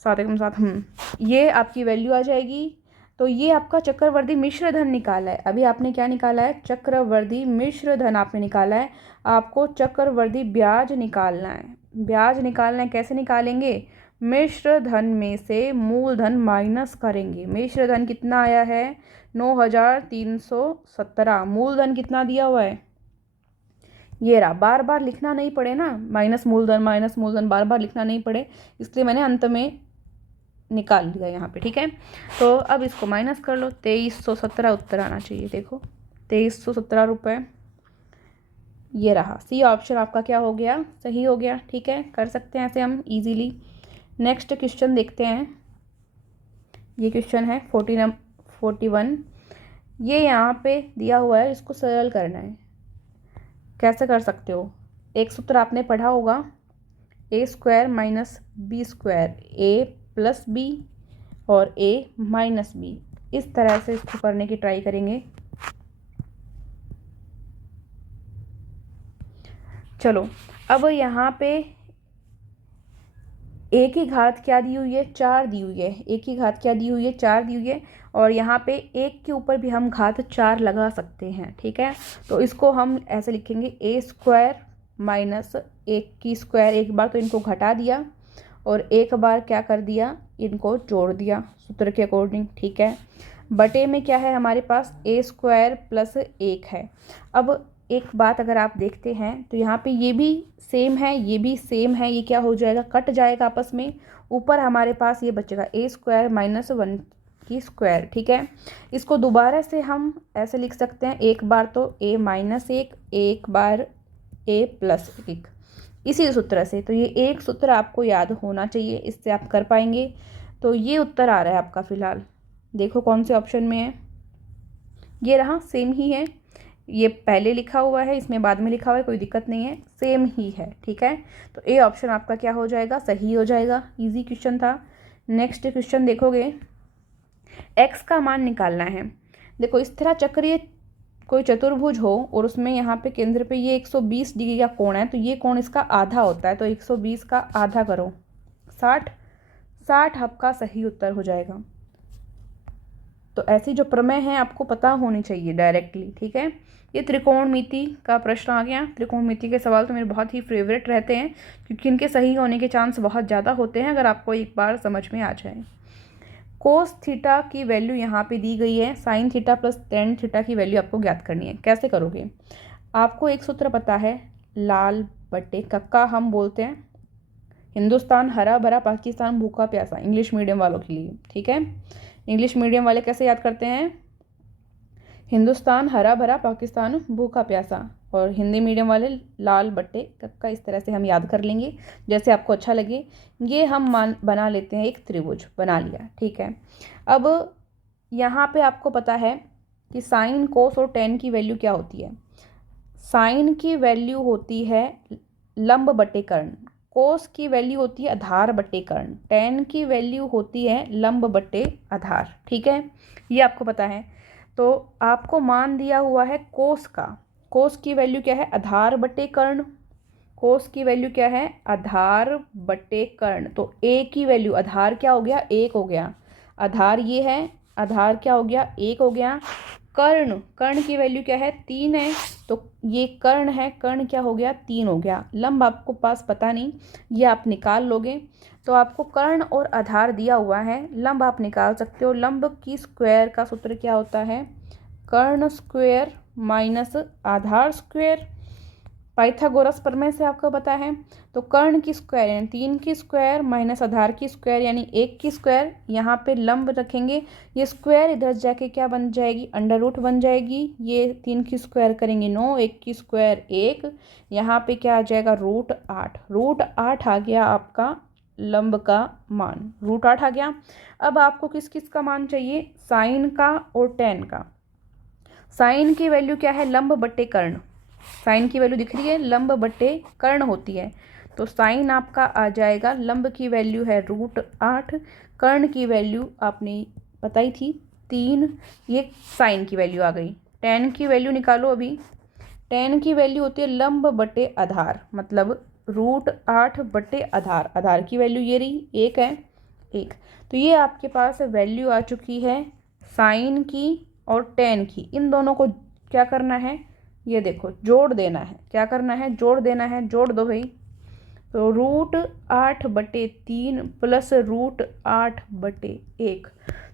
7 एकम 7 ये आपकी वैल्यू आ जाएगी। तो ये आपका चक्रवर्ती मिश्र धन निकाला है। अभी आपने क्या निकाला है चक्रवर्ती मिश्र धन आपने निकाला है। आपको चक्रवर्ती ब्याज निकालना है। ब्याज निकालना है, कैसे निकालेंगे मिश्र धन में से मूलधन माइनस करेंगे। मिश्र धन कितना आया है 9317। मूलधन कितना दिया हुआ है ये रहा। बार बार लिखना नहीं पड़े ना, माइनस मूलधन बार बार लिखना नहीं पड़े, इसलिए मैंने अंत में निकाल लिया यहाँ पे। ठीक है, तो अब इसको माइनस कर लो। 2317 उत्तर आना चाहिए। देखो 2317 रुपये ये रहा। सी ऑप्शन आपका क्या हो गया सही हो गया। ठीक है, कर सकते हैं ऐसे हम इजीली। नेक्स्ट क्वेश्चन देखते हैं। ये क्वेश्चन है 41। ये यहाँ पे दिया हुआ है, इसको सरल करना है। कैसे कर सकते हो, एक सूत्र आपने पढ़ा होगा a square minus b square, a plus b और a माइनस बी। इस तरह से इसको करने की ट्राई करेंगे। चलो अब यहाँ पे a की घात क्या दी हुई है 4 दी हुई है। a की घात क्या दी हुई है 4 दी हुई है। और यहाँ पे 1 के ऊपर भी हम घात 4 लगा सकते हैं। ठीक है, तो इसको हम ऐसे लिखेंगे a स्क्वायर माइनस 1 की स्क्वायर। एक बार तो इनको घटा दिया और एक बार क्या कर दिया इनको जोड़ दिया सूत्र के अकॉर्डिंग। ठीक है, बटे में क्या है हमारे पास a स्क्वायर प्लस 1 है। अब एक बात अगर आप देखते हैं तो यहाँ पे ये भी सेम है, ये भी सेम है। ये क्या हो जाएगा कट जाएगा आपस में। ऊपर हमारे पास ये बचेगा a स्क्वायर माइनस 1 की स्क्वायर। ठीक है, इसको दोबारा से हम ऐसे लिख सकते हैं, एक बार तो a माइनस 1, एक बार a प्लस 1, इसी सूत्र से। तो ये एक सूत्र आपको याद होना चाहिए, इससे आप कर पाएंगे। तो ये उत्तर आ रहा है आपका फिलहाल। देखो कौन से ऑप्शन में है, ये रहा, सेम ही है। ये पहले लिखा हुआ है, इसमें बाद में लिखा हुआ है, कोई दिक्कत नहीं है, सेम ही है। ठीक है, तो ए ऑप्शन आपका क्या हो जाएगा सही हो जाएगा। इजी क्वेश्चन था। नेक्स्ट क्वेश्चन देखोगे, एक्स का मान निकालना है। देखो इस तरह चक्रीय कोई चतुर्भुज हो और उसमें यहाँ पे केंद्र पे ये 120 डिग्री का कोण है, तो ये कोण इसका आधा होता है। तो 120 का आधा करो 60, 60 आपका सही उत्तर हो जाएगा। तो ऐसी जो प्रमेय है आपको पता होनी चाहिए डायरेक्टली। ठीक है, ये त्रिकोणमिति का प्रश्न आ गया। त्रिकोणमिति के सवाल तो मेरे बहुत ही फेवरेट रहते हैं, क्योंकि इनके सही होने के चांस बहुत ज़्यादा होते हैं अगर आपको एक बार समझ में आ जाए। कोस थीटा की वैल्यू यहाँ पे दी गई है, sine theta plus tan theta की वैल्यू आपको ज्ञात करनी है। कैसे करोगे, आपको एक सूत्र पता है, लाल बट्टे कक्का हम बोलते हैं। हिंदुस्तान हरा भरा, पाकिस्तान भूखा प्यासा, इंग्लिश मीडियम वालों के लिए। ठीक है, इंग्लिश मीडियम वाले कैसे याद करते हैं, हिंदुस्तान हरा भरा, पाकिस्तान भूखा प्यासा, और हिंदी मीडियम वाले लाल बट्टे कक्का। इस तरह से हम याद कर लेंगे जैसे आपको अच्छा लगे। ये हम बना लेते हैं, एक त्रिभुज बना लिया। ठीक है, अब यहाँ पे आपको पता है कि साइन कोस और टेन की वैल्यू क्या होती है। साइन की वैल्यू होती है लंब बटे कर्ण, कोस की वैल्यू होती है आधार बटे कर्ण, टेन की वैल्यू होती है लंब बटे आधार। ठीक है, ये आपको पता है। तो आपको मान दिया हुआ है कोस का, कोस की वैल्यू क्या है आधार बटे कर्ण, कोस की वैल्यू क्या है आधार बटे कर्ण। तो ए की वैल्यू, आधार क्या हो गया 1 हो गया, आधार ये है, आधार क्या हो गया 1 हो गया। कर्ण, कर्ण की वैल्यू क्या है 3 है, तो ये कर्ण है, कर्ण क्या हो गया 3 हो गया। लंब आपको पास पता नहीं, ये आप निकाल लोगे। तो आपको कर्ण और आधार दिया हुआ है, लंब आप निकाल सकते हो। लंब की स्क्वायर का सूत्र क्या होता है, कर्ण स्क्वायर माइनस आधार स्क्वायर। पाइथागोरस प्रमेय से आपको पता है। तो कर्ण की स्क्वायर यानी 3 की स्क्वायर माइनस आधार की स्क्वायर यानी 1 की स्क्वायर, यहाँ पे लंब रखेंगे, ये स्क्वायर इधर जाके क्या बन जाएगी अंडर रूट बन जाएगी। ये 3 की स्क्वायर करेंगे 9, 1 की स्क्वायर 1, यहाँ पे क्या आ जाएगा √8। √8 आ गया आपका लंब का मान, √8 आ गया। अब आपको किस किस का मान चाहिए, साइन का और टेन का। साइन की वैल्यू क्या है लंब बटे कर्ण, साइन की वैल्यू दिख रही है, लंब बटे कर्ण होती है, तो साइन आपका आ जाएगा, लंब की वैल्यू है √8, कर्ण की वैल्यू आपने बताई थी 3, ये साइन की वैल्यू आ गई। टेन की वैल्यू निकालो अभी। टेन की वैल्यू होती है लंब बटे आधार, मतलब √8 बटे आधार, आधार की वैल्यू ये रही 1 है, 1। तो ये आपके पास वैल्यू आ चुकी है साइन की और टेन की। इन दोनों को क्या करना है, ये देखो जोड़ देना है। क्या करना है, जोड़ देना है। जोड़ दो भाई। तो √8/3 प्लस √8/1,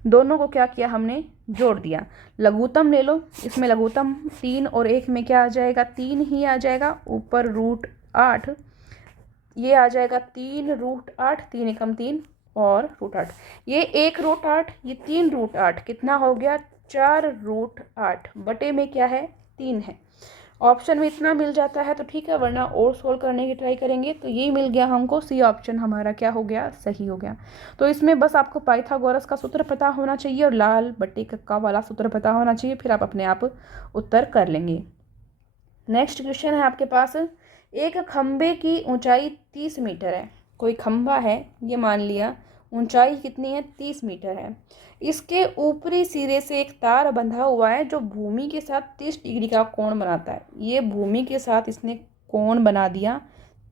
दोनों को क्या किया हमने, जोड़ दिया। लघुत्तम ले लो, इसमें लघुत्तम 3 और 1 में क्या आ जाएगा, 3 ही आ जाएगा। ऊपर √8, ये आ जाएगा 3√8, 3 एकम 3 और √8, ये 1√8, ये 3√8, कितना हो गया 4√8, बटे में क्या है 3 है। ऑप्शन में इतना मिल जाता है तो ठीक है, वरना और सोल्व करने की ट्राई करेंगे। तो यही मिल गया हमको, सी ऑप्शन हमारा क्या हो गया, सही हो गया। तो इसमें बस आपको पाइथागोरस का सूत्र पता होना चाहिए और लाल बट्टे कक्का वाला सूत्र पता होना चाहिए, फिर आप अपने आप उत्तर कर लेंगे। नेक्स्ट क्वेश्चन है आपके पास, एक खंबे की ऊंचाई 30 मीटर है। कोई खंबा है, ये मान लिया, ऊंचाई कितनी है 30 मीटर है। इसके ऊपरी सिरे से एक तार बंधा हुआ है जो भूमि के साथ 30 डिग्री का कोण बनाता है। ये भूमि के साथ इसने कोण बना दिया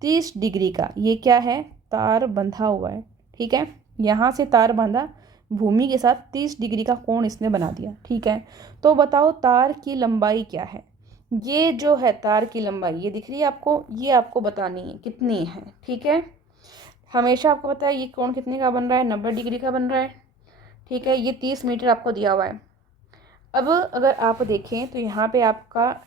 30 डिग्री का। ये क्या है, तार बंधा हुआ है, ठीक है। यहाँ से तार बांधा, भूमि के साथ 30 डिग्री का कोण इसने बना दिया, ठीक है। तो बताओ तार की लंबाई क्या है। ये जो है तार की लंबाई, ये दिख रही है आपको, ये आपको बतानी है कितनी है, ठीक है। हमेशा आपको पता है ये कोण कितने का बन रहा है, 90 डिग्री का बन रहा है, ठीक है। ये 30 मीटर आपको दिया हुआ है। अब अगर आप देखें तो यहाँ पे आपका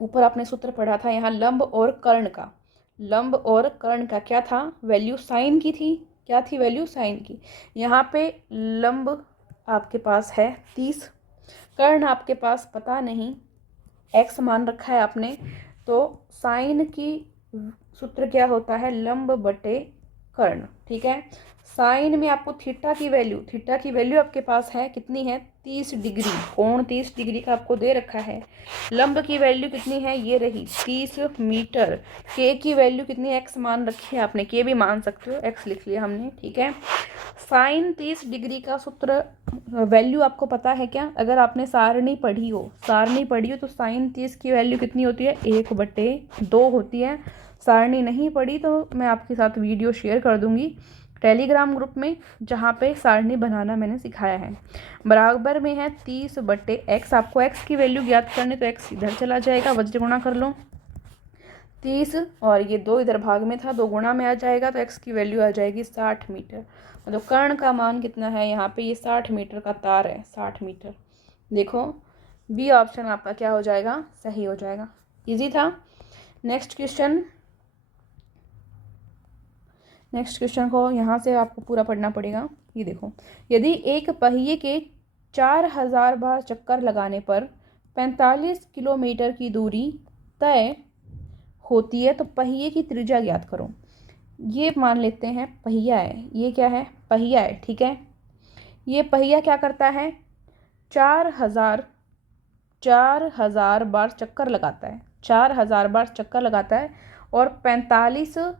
ऊपर आपने सूत्र पढ़ा था, यहाँ लंब और कर्ण का, लंब और कर्ण का क्या था, वैल्यू साइन की थी। क्या थी वैल्यू, साइन की। यहाँ पे लंब आपके पास है 30, कर्ण आपके पास पता नहीं, x मान रखा है आपने। तो साइन की सूत्र क्या होता है, लंब बटे कर्ण, ठीक है। साइन में आपको थीटा की वैल्यू आपके पास है कितनी है, 30 डिग्री, कोण 30 डिग्री का आपको दे रखा है। लंब की वैल्यू कितनी है, ये रही 30 मीटर। के की वैल्यू कितनी है, एक्स मान रखी है आपने, के भी मान सकते हो, एक्स लिख लिया हमने, ठीक है। साइन 30 डिग्री का सूत्र वैल्यू आपको पता है क्या, अगर आपने सारणी पढ़ी हो तो साइन 30 की वैल्यू कितनी होती है, 1/2 होती है। सारणी नहीं पढ़ी तो मैं आपके साथ वीडियो शेयर कर दूंगी टेलीग्राम ग्रुप में, जहाँ पे सारणी बनाना मैंने सिखाया है। बराबर में है 30/x, आपको x की वैल्यू ज्ञात करने, तो x इधर चला जाएगा, वज्र गुणा कर लो 30, और ये 2 इधर भाग में था, 2 गुणा में आ जाएगा, तो x की वैल्यू आ जाएगी 60 मीटर। मतलब कर्ण का मान कितना है यहाँ पे, ये 60 मीटर का तार है, 60 मीटर। देखो बी ऑप्शन आपका क्या हो जाएगा, सही हो जाएगा। इजी था। नेक्स्ट क्वेश्चन को यहाँ से आपको पूरा पढ़ना पड़ेगा। ये देखो, यदि एक पहिए के 4000 बार चक्कर लगाने पर 45 किलोमीटर की दूरी तय होती है तो पहिए की त्रिज्या ज्ञात करो। ये मान लेते हैं पहिया है, ये क्या है, पहिया है, ठीक है। ये पहिया क्या करता है, 4000 बार चक्कर लगाता है, 4000 बार चक्कर लगाता है और 45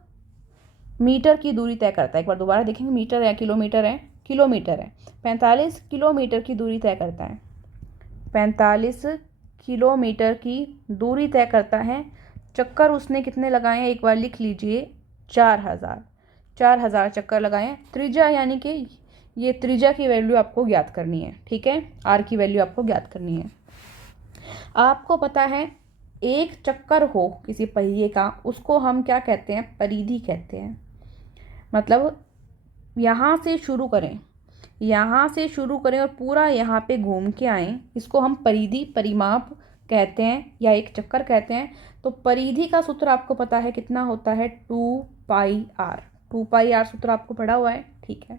मीटर की दूरी तय करता है। एक बार दोबारा देखेंगे, मीटर या किलोमीटर है, किलोमीटर है। 45 किलोमीटर की दूरी तय करता है, 45 किलोमीटर की दूरी तय करता है। चक्कर उसने कितने लगाए हैं, एक बार लिख लीजिए, 4000 चक्कर लगाए हैं। त्रिज्या यानी कि ये त्रिज्या की वैल्यू आपको ज्ञात करनी है, ठीक है। आर की वैल्यू आपको ज्ञात करनी है। आपको पता है एक चक्कर हो किसी पहिए का, उसको हम क्या कहते हैं, परिधि कहते हैं। मतलब यहाँ से शुरू करें और पूरा यहाँ पे घूम के आएँ, इसको हम परिधि, परिमाप कहते हैं या एक चक्कर कहते हैं। तो परिधि का सूत्र आपको पता है कितना होता है, 2πr। 2πr सूत्र आपको पढ़ा हुआ है, ठीक है।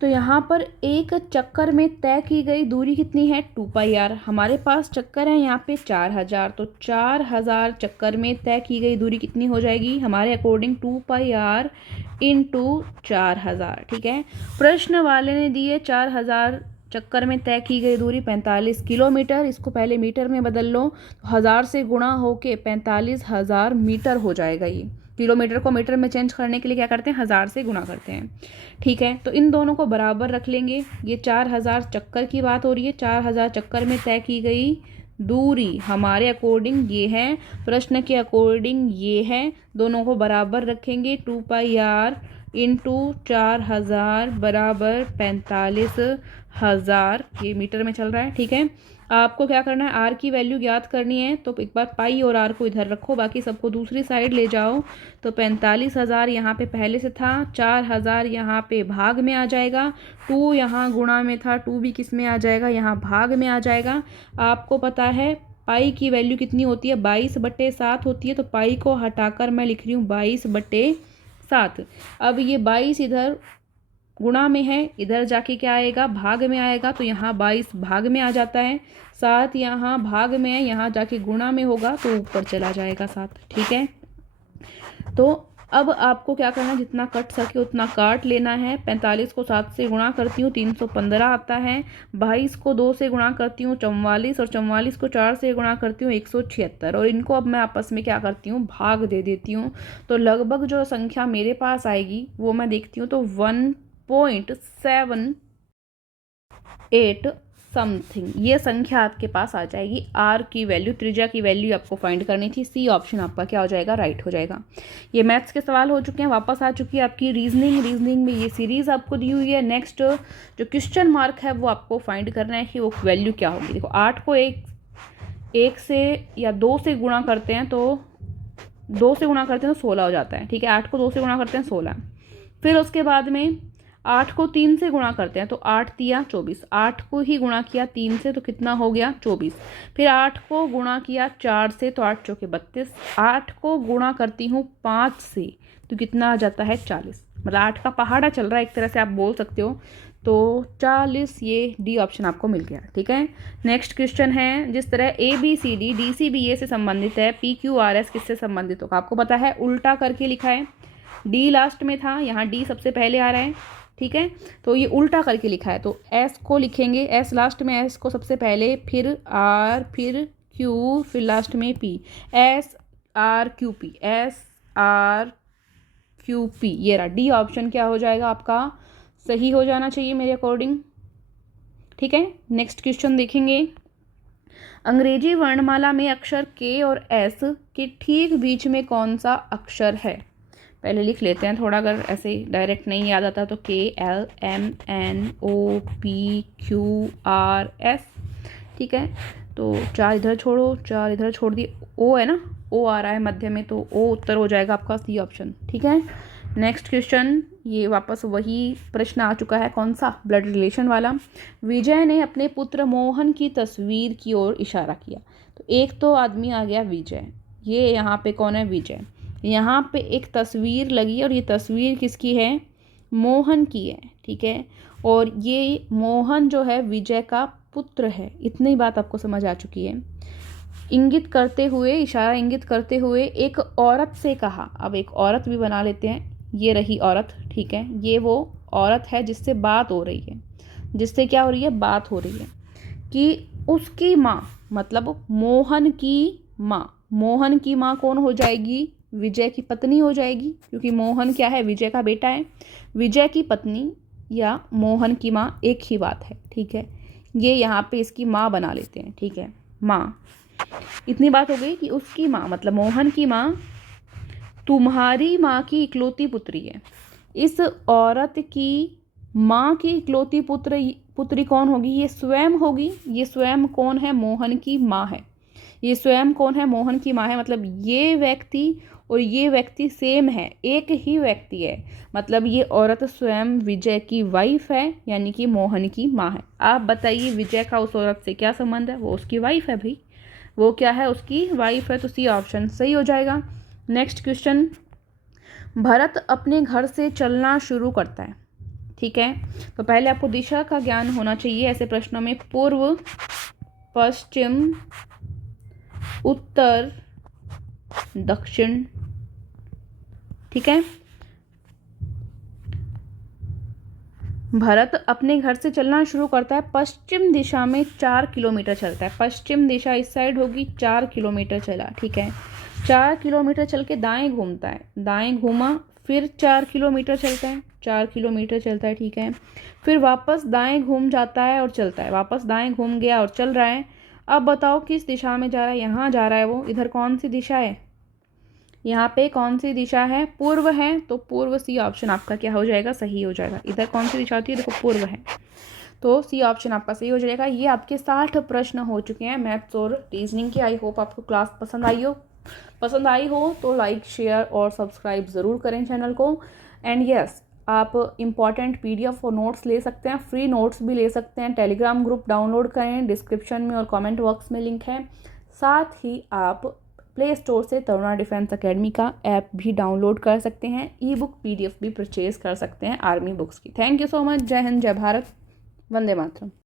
तो यहाँ पर एक चक्कर में तय की गई दूरी कितनी है, 2πr। हमारे पास चक्कर है यहाँ पे 4000, तो 4000 चक्कर में तय की गई दूरी कितनी हो जाएगी हमारे अकॉर्डिंग, 2πr × 4000, ठीक है। प्रश्न वाले ने दिए 4000 चक्कर में तय की गई दूरी 45 किलोमीटर। इसको पहले मीटर में बदल लो तो 1000 से गुणा होके 45,000 मीटर हो जाएगा। ये किलोमीटर को मीटर में चेंज करने के लिए क्या करते हैं, 1000 से गुणा करते हैं। ठीक है, तो इन दोनों को बराबर रख लेंगे। ये 4000 चक्कर की बात हो रही है, 4000 चक्कर में तय की गई दूरी हमारे अकॉर्डिंग ये है, प्रश्न के अकॉर्डिंग ये है। दोनों को बराबर रखेंगे। 2πr इंटू 4000 बराबर 45,000, ये मीटर में चल रहा है। ठीक है, आपको क्या करना है, आर की वैल्यू ज्ञात करनी है। तो एक बार पाई और आर को इधर रखो, बाकी सबको दूसरी साइड ले जाओ। तो 45,000 यहाँ पे पहले से था, 4000 यहाँ पे भाग में आ जाएगा, 2 यहाँ गुणा में था, 2 भी किस में आ जाएगा, यहाँ भाग में आ जाएगा। आपको पता है पाई की वैल्यू कितनी होती है, 22/7 होती है। तो पाई को हटाकर मैं लिख रही हूँ 22/7। अब ये 22 इधर गुणा में है, इधर जाके क्या आएगा, भाग में आएगा। तो यहाँ 22 भाग में आ जाता है, 7 यहाँ भाग में है, यहाँ जाके गुणा में होगा तो ऊपर चला जाएगा 7। ठीक है, तो अब आपको क्या करना है, जितना कट सके उतना काट लेना है। 45 को 7 से गुणा करती हूँ 315 आता है, 22 को 2 से गुणा करती हूँ 44, और 44 को 4 से गुणा करती हूँ 176। और इनको अब मैं आपस में क्या करती हूँ, भाग दे देती हूँ। तो लगभग जो संख्या मेरे पास आएगी वो मैं देखती हूँ तो 1.78 समथिंग ये संख्या आपके पास आ जाएगी। आर की वैल्यू, त्रिज्या की वैल्यू आपको फाइंड करनी थी। सी ऑप्शन आपका क्या हो जाएगा, राइट हो जाएगा। ये मैथ्स के सवाल हो चुके हैं। वापस आ चुकी है आपकी रीजनिंग में ये सीरीज आपको दी हुई है। नेक्स्ट जो क्वेश्चन मार्क है वो आपको फाइंड करना है कि वो वैल्यू क्या होगी। देखो 8 को एक से या 2 से गुणा करते हैं तो 2 से गुणा करते हैं तो 16 हो जाता है। ठीक है, 8 को 2 से गुणा करते हैं 16। फिर उसके बाद में 8 को 3 से गुणा करते हैं तो 8 तिया 24, 8 को ही गुणा किया 3 से तो कितना हो गया 24। फिर 8 को गुणा किया 4 से तो 8 चौके 32, 8 को गुणा करती हूँ 5 से तो कितना आ जाता है 40। मतलब 8 का पहाड़ा चल रहा है एक तरह से आप बोल सकते हो। तो 40, ये डी ऑप्शन आपको मिल गया। ठीक है, नेक्स्ट क्वेश्चन है, जिस तरह ABCD DCBA से संबंधित है, PQRS किससे संबंधित होगा। आपको पता है उल्टा करके लिखा है, डी लास्ट में था, यहाँ डी सबसे पहले आ रहा है। ठीक है, तो ये उल्टा करके लिखा है तो एस को लिखेंगे, एस लास्ट में, एस को सबसे पहले, फिर आर, फिर क्यू, फिर लास्ट में पी, SRQP, SRQP। ये रहा डी ऑप्शन क्या हो जाएगा आपका, सही हो जाना चाहिए मेरे अकॉर्डिंग। ठीक है, नेक्स्ट क्वेश्चन देखेंगे। अंग्रेजी वर्णमाला में अक्षर के और एस के ठीक बीच में कौन सा अक्षर है। पहले लिख लेते हैं थोड़ा, अगर ऐसे डायरेक्ट नहीं याद आता तो KLMNOPQRS। ठीक है, तो 4 इधर छोड़ो, 4 इधर छोड़ दिए, ओ है ना, ओ आ रहा है मध्य में तो ओ उत्तर हो जाएगा आपका सी ऑप्शन। ठीक है, नेक्स्ट क्वेश्चन, ये वापस वही प्रश्न आ चुका है, कौन सा, ब्लड रिलेशन वाला। विजय ने अपने पुत्र मोहन की तस्वीर की ओर इशारा किया। तो एक तो आदमी आ गया विजय, ये यहाँ पे कौन है, विजय। यहाँ पे एक तस्वीर लगी और ये तस्वीर किसकी है, मोहन की है। ठीक है, और ये मोहन जो है विजय का पुत्र है। इतनी बात आपको समझ आ चुकी है। इंगित करते हुए, इशारा इंगित करते हुए एक औरत से कहा। अब एक औरत भी बना लेते हैं, ये रही औरत। ठीक है, ये वो औरत है जिससे बात हो रही है, जिससे क्या हो रही है, बात हो रही है, कि उसकी माँ, मतलब मोहन की माँ। मोहन की माँ कौन हो जाएगी, विजय की पत्नी हो जाएगी, क्योंकि मोहन क्या है, विजय का बेटा है। विजय की पत्नी या मोहन की माँ एक ही बात है। ठीक है, ये यहाँ पे इसकी माँ बना लेते हैं। ठीक है, माँ, इतनी बात हो गई कि उसकी माँ मतलब मोहन की माँ तुम्हारी माँ की इकलौती पुत्री है। इस औरत की माँ की इकलौती पुत्री कौन होगी, ये स्वयं होगी। ये स्वयं कौन है, मोहन की माँ है। ये स्वयं कौन है, मोहन की माँ है। मतलब ये व्यक्ति और ये व्यक्ति सेम है, एक ही व्यक्ति है। मतलब ये औरत स्वयं विजय की वाइफ है, यानी कि मोहन की माँ है। आप बताइए विजय का उस औरत से क्या संबंध है, वो उसकी वाइफ है भाई, वो क्या है, उसकी वाइफ है। तो सी ऑप्शन सही हो जाएगा। नेक्स्ट क्वेश्चन, भरत अपने घर से चलना शुरू करता है। ठीक है, तो पहले आपको दिशा का ज्ञान होना चाहिए। ऐसे प्रश्नों में पूर्व, पश्चिम, उत्तर, दक्षिण। ठीक है, भरत अपने घर से चलना शुरू करता है, पश्चिम दिशा में 4 किलोमीटर चलता है। पश्चिम दिशा इस साइड होगी, 4 किलोमीटर चला, ठीक है। 4 किलोमीटर चल के दाएं घूमता है, दाएं घूमा, फिर 4 किलोमीटर चलता है, 4 किलोमीटर चलता है, ठीक है। फिर वापस दाएं घूम जाता है और चलता है, वापस दाएं घूम गया और चल रहा है। अब बताओ किस दिशा में जा रहा है, यहाँ जा रहा है वो। इधर कौन सी दिशा है, यहाँ पे कौन सी दिशा है, पूर्व है, तो पूर्व सी ऑप्शन आपका क्या हो जाएगा, सही हो जाएगा। इधर कौन सी दिशा होती है, देखो पूर्व है, तो सी ऑप्शन आपका सही हो जाएगा। ये आपके 60 प्रश्न हो चुके हैं मैथ्स और रीजनिंग के। आई होप आपको क्लास पसंद आई हो तो लाइक शेयर और सब्सक्राइब ज़रूर करें चैनल को। एंड यस, आप इम्पॉर्टेंट PDF और नोट्स ले सकते हैं, फ्री नोट्स भी ले सकते हैं। टेलीग्राम ग्रुप डाउनलोड करें, डिस्क्रिप्शन में और कमेंट बॉक्स में लिंक है। साथ ही आप प्ले स्टोर से तरुणा डिफेंस अकेडमी का ऐप भी डाउनलोड कर सकते हैं। ई-बुक PDF भी परचेज कर सकते हैं आर्मी बुक्स की। Thank you so much. जय हिंद, जय भारत, वंदे मातरम।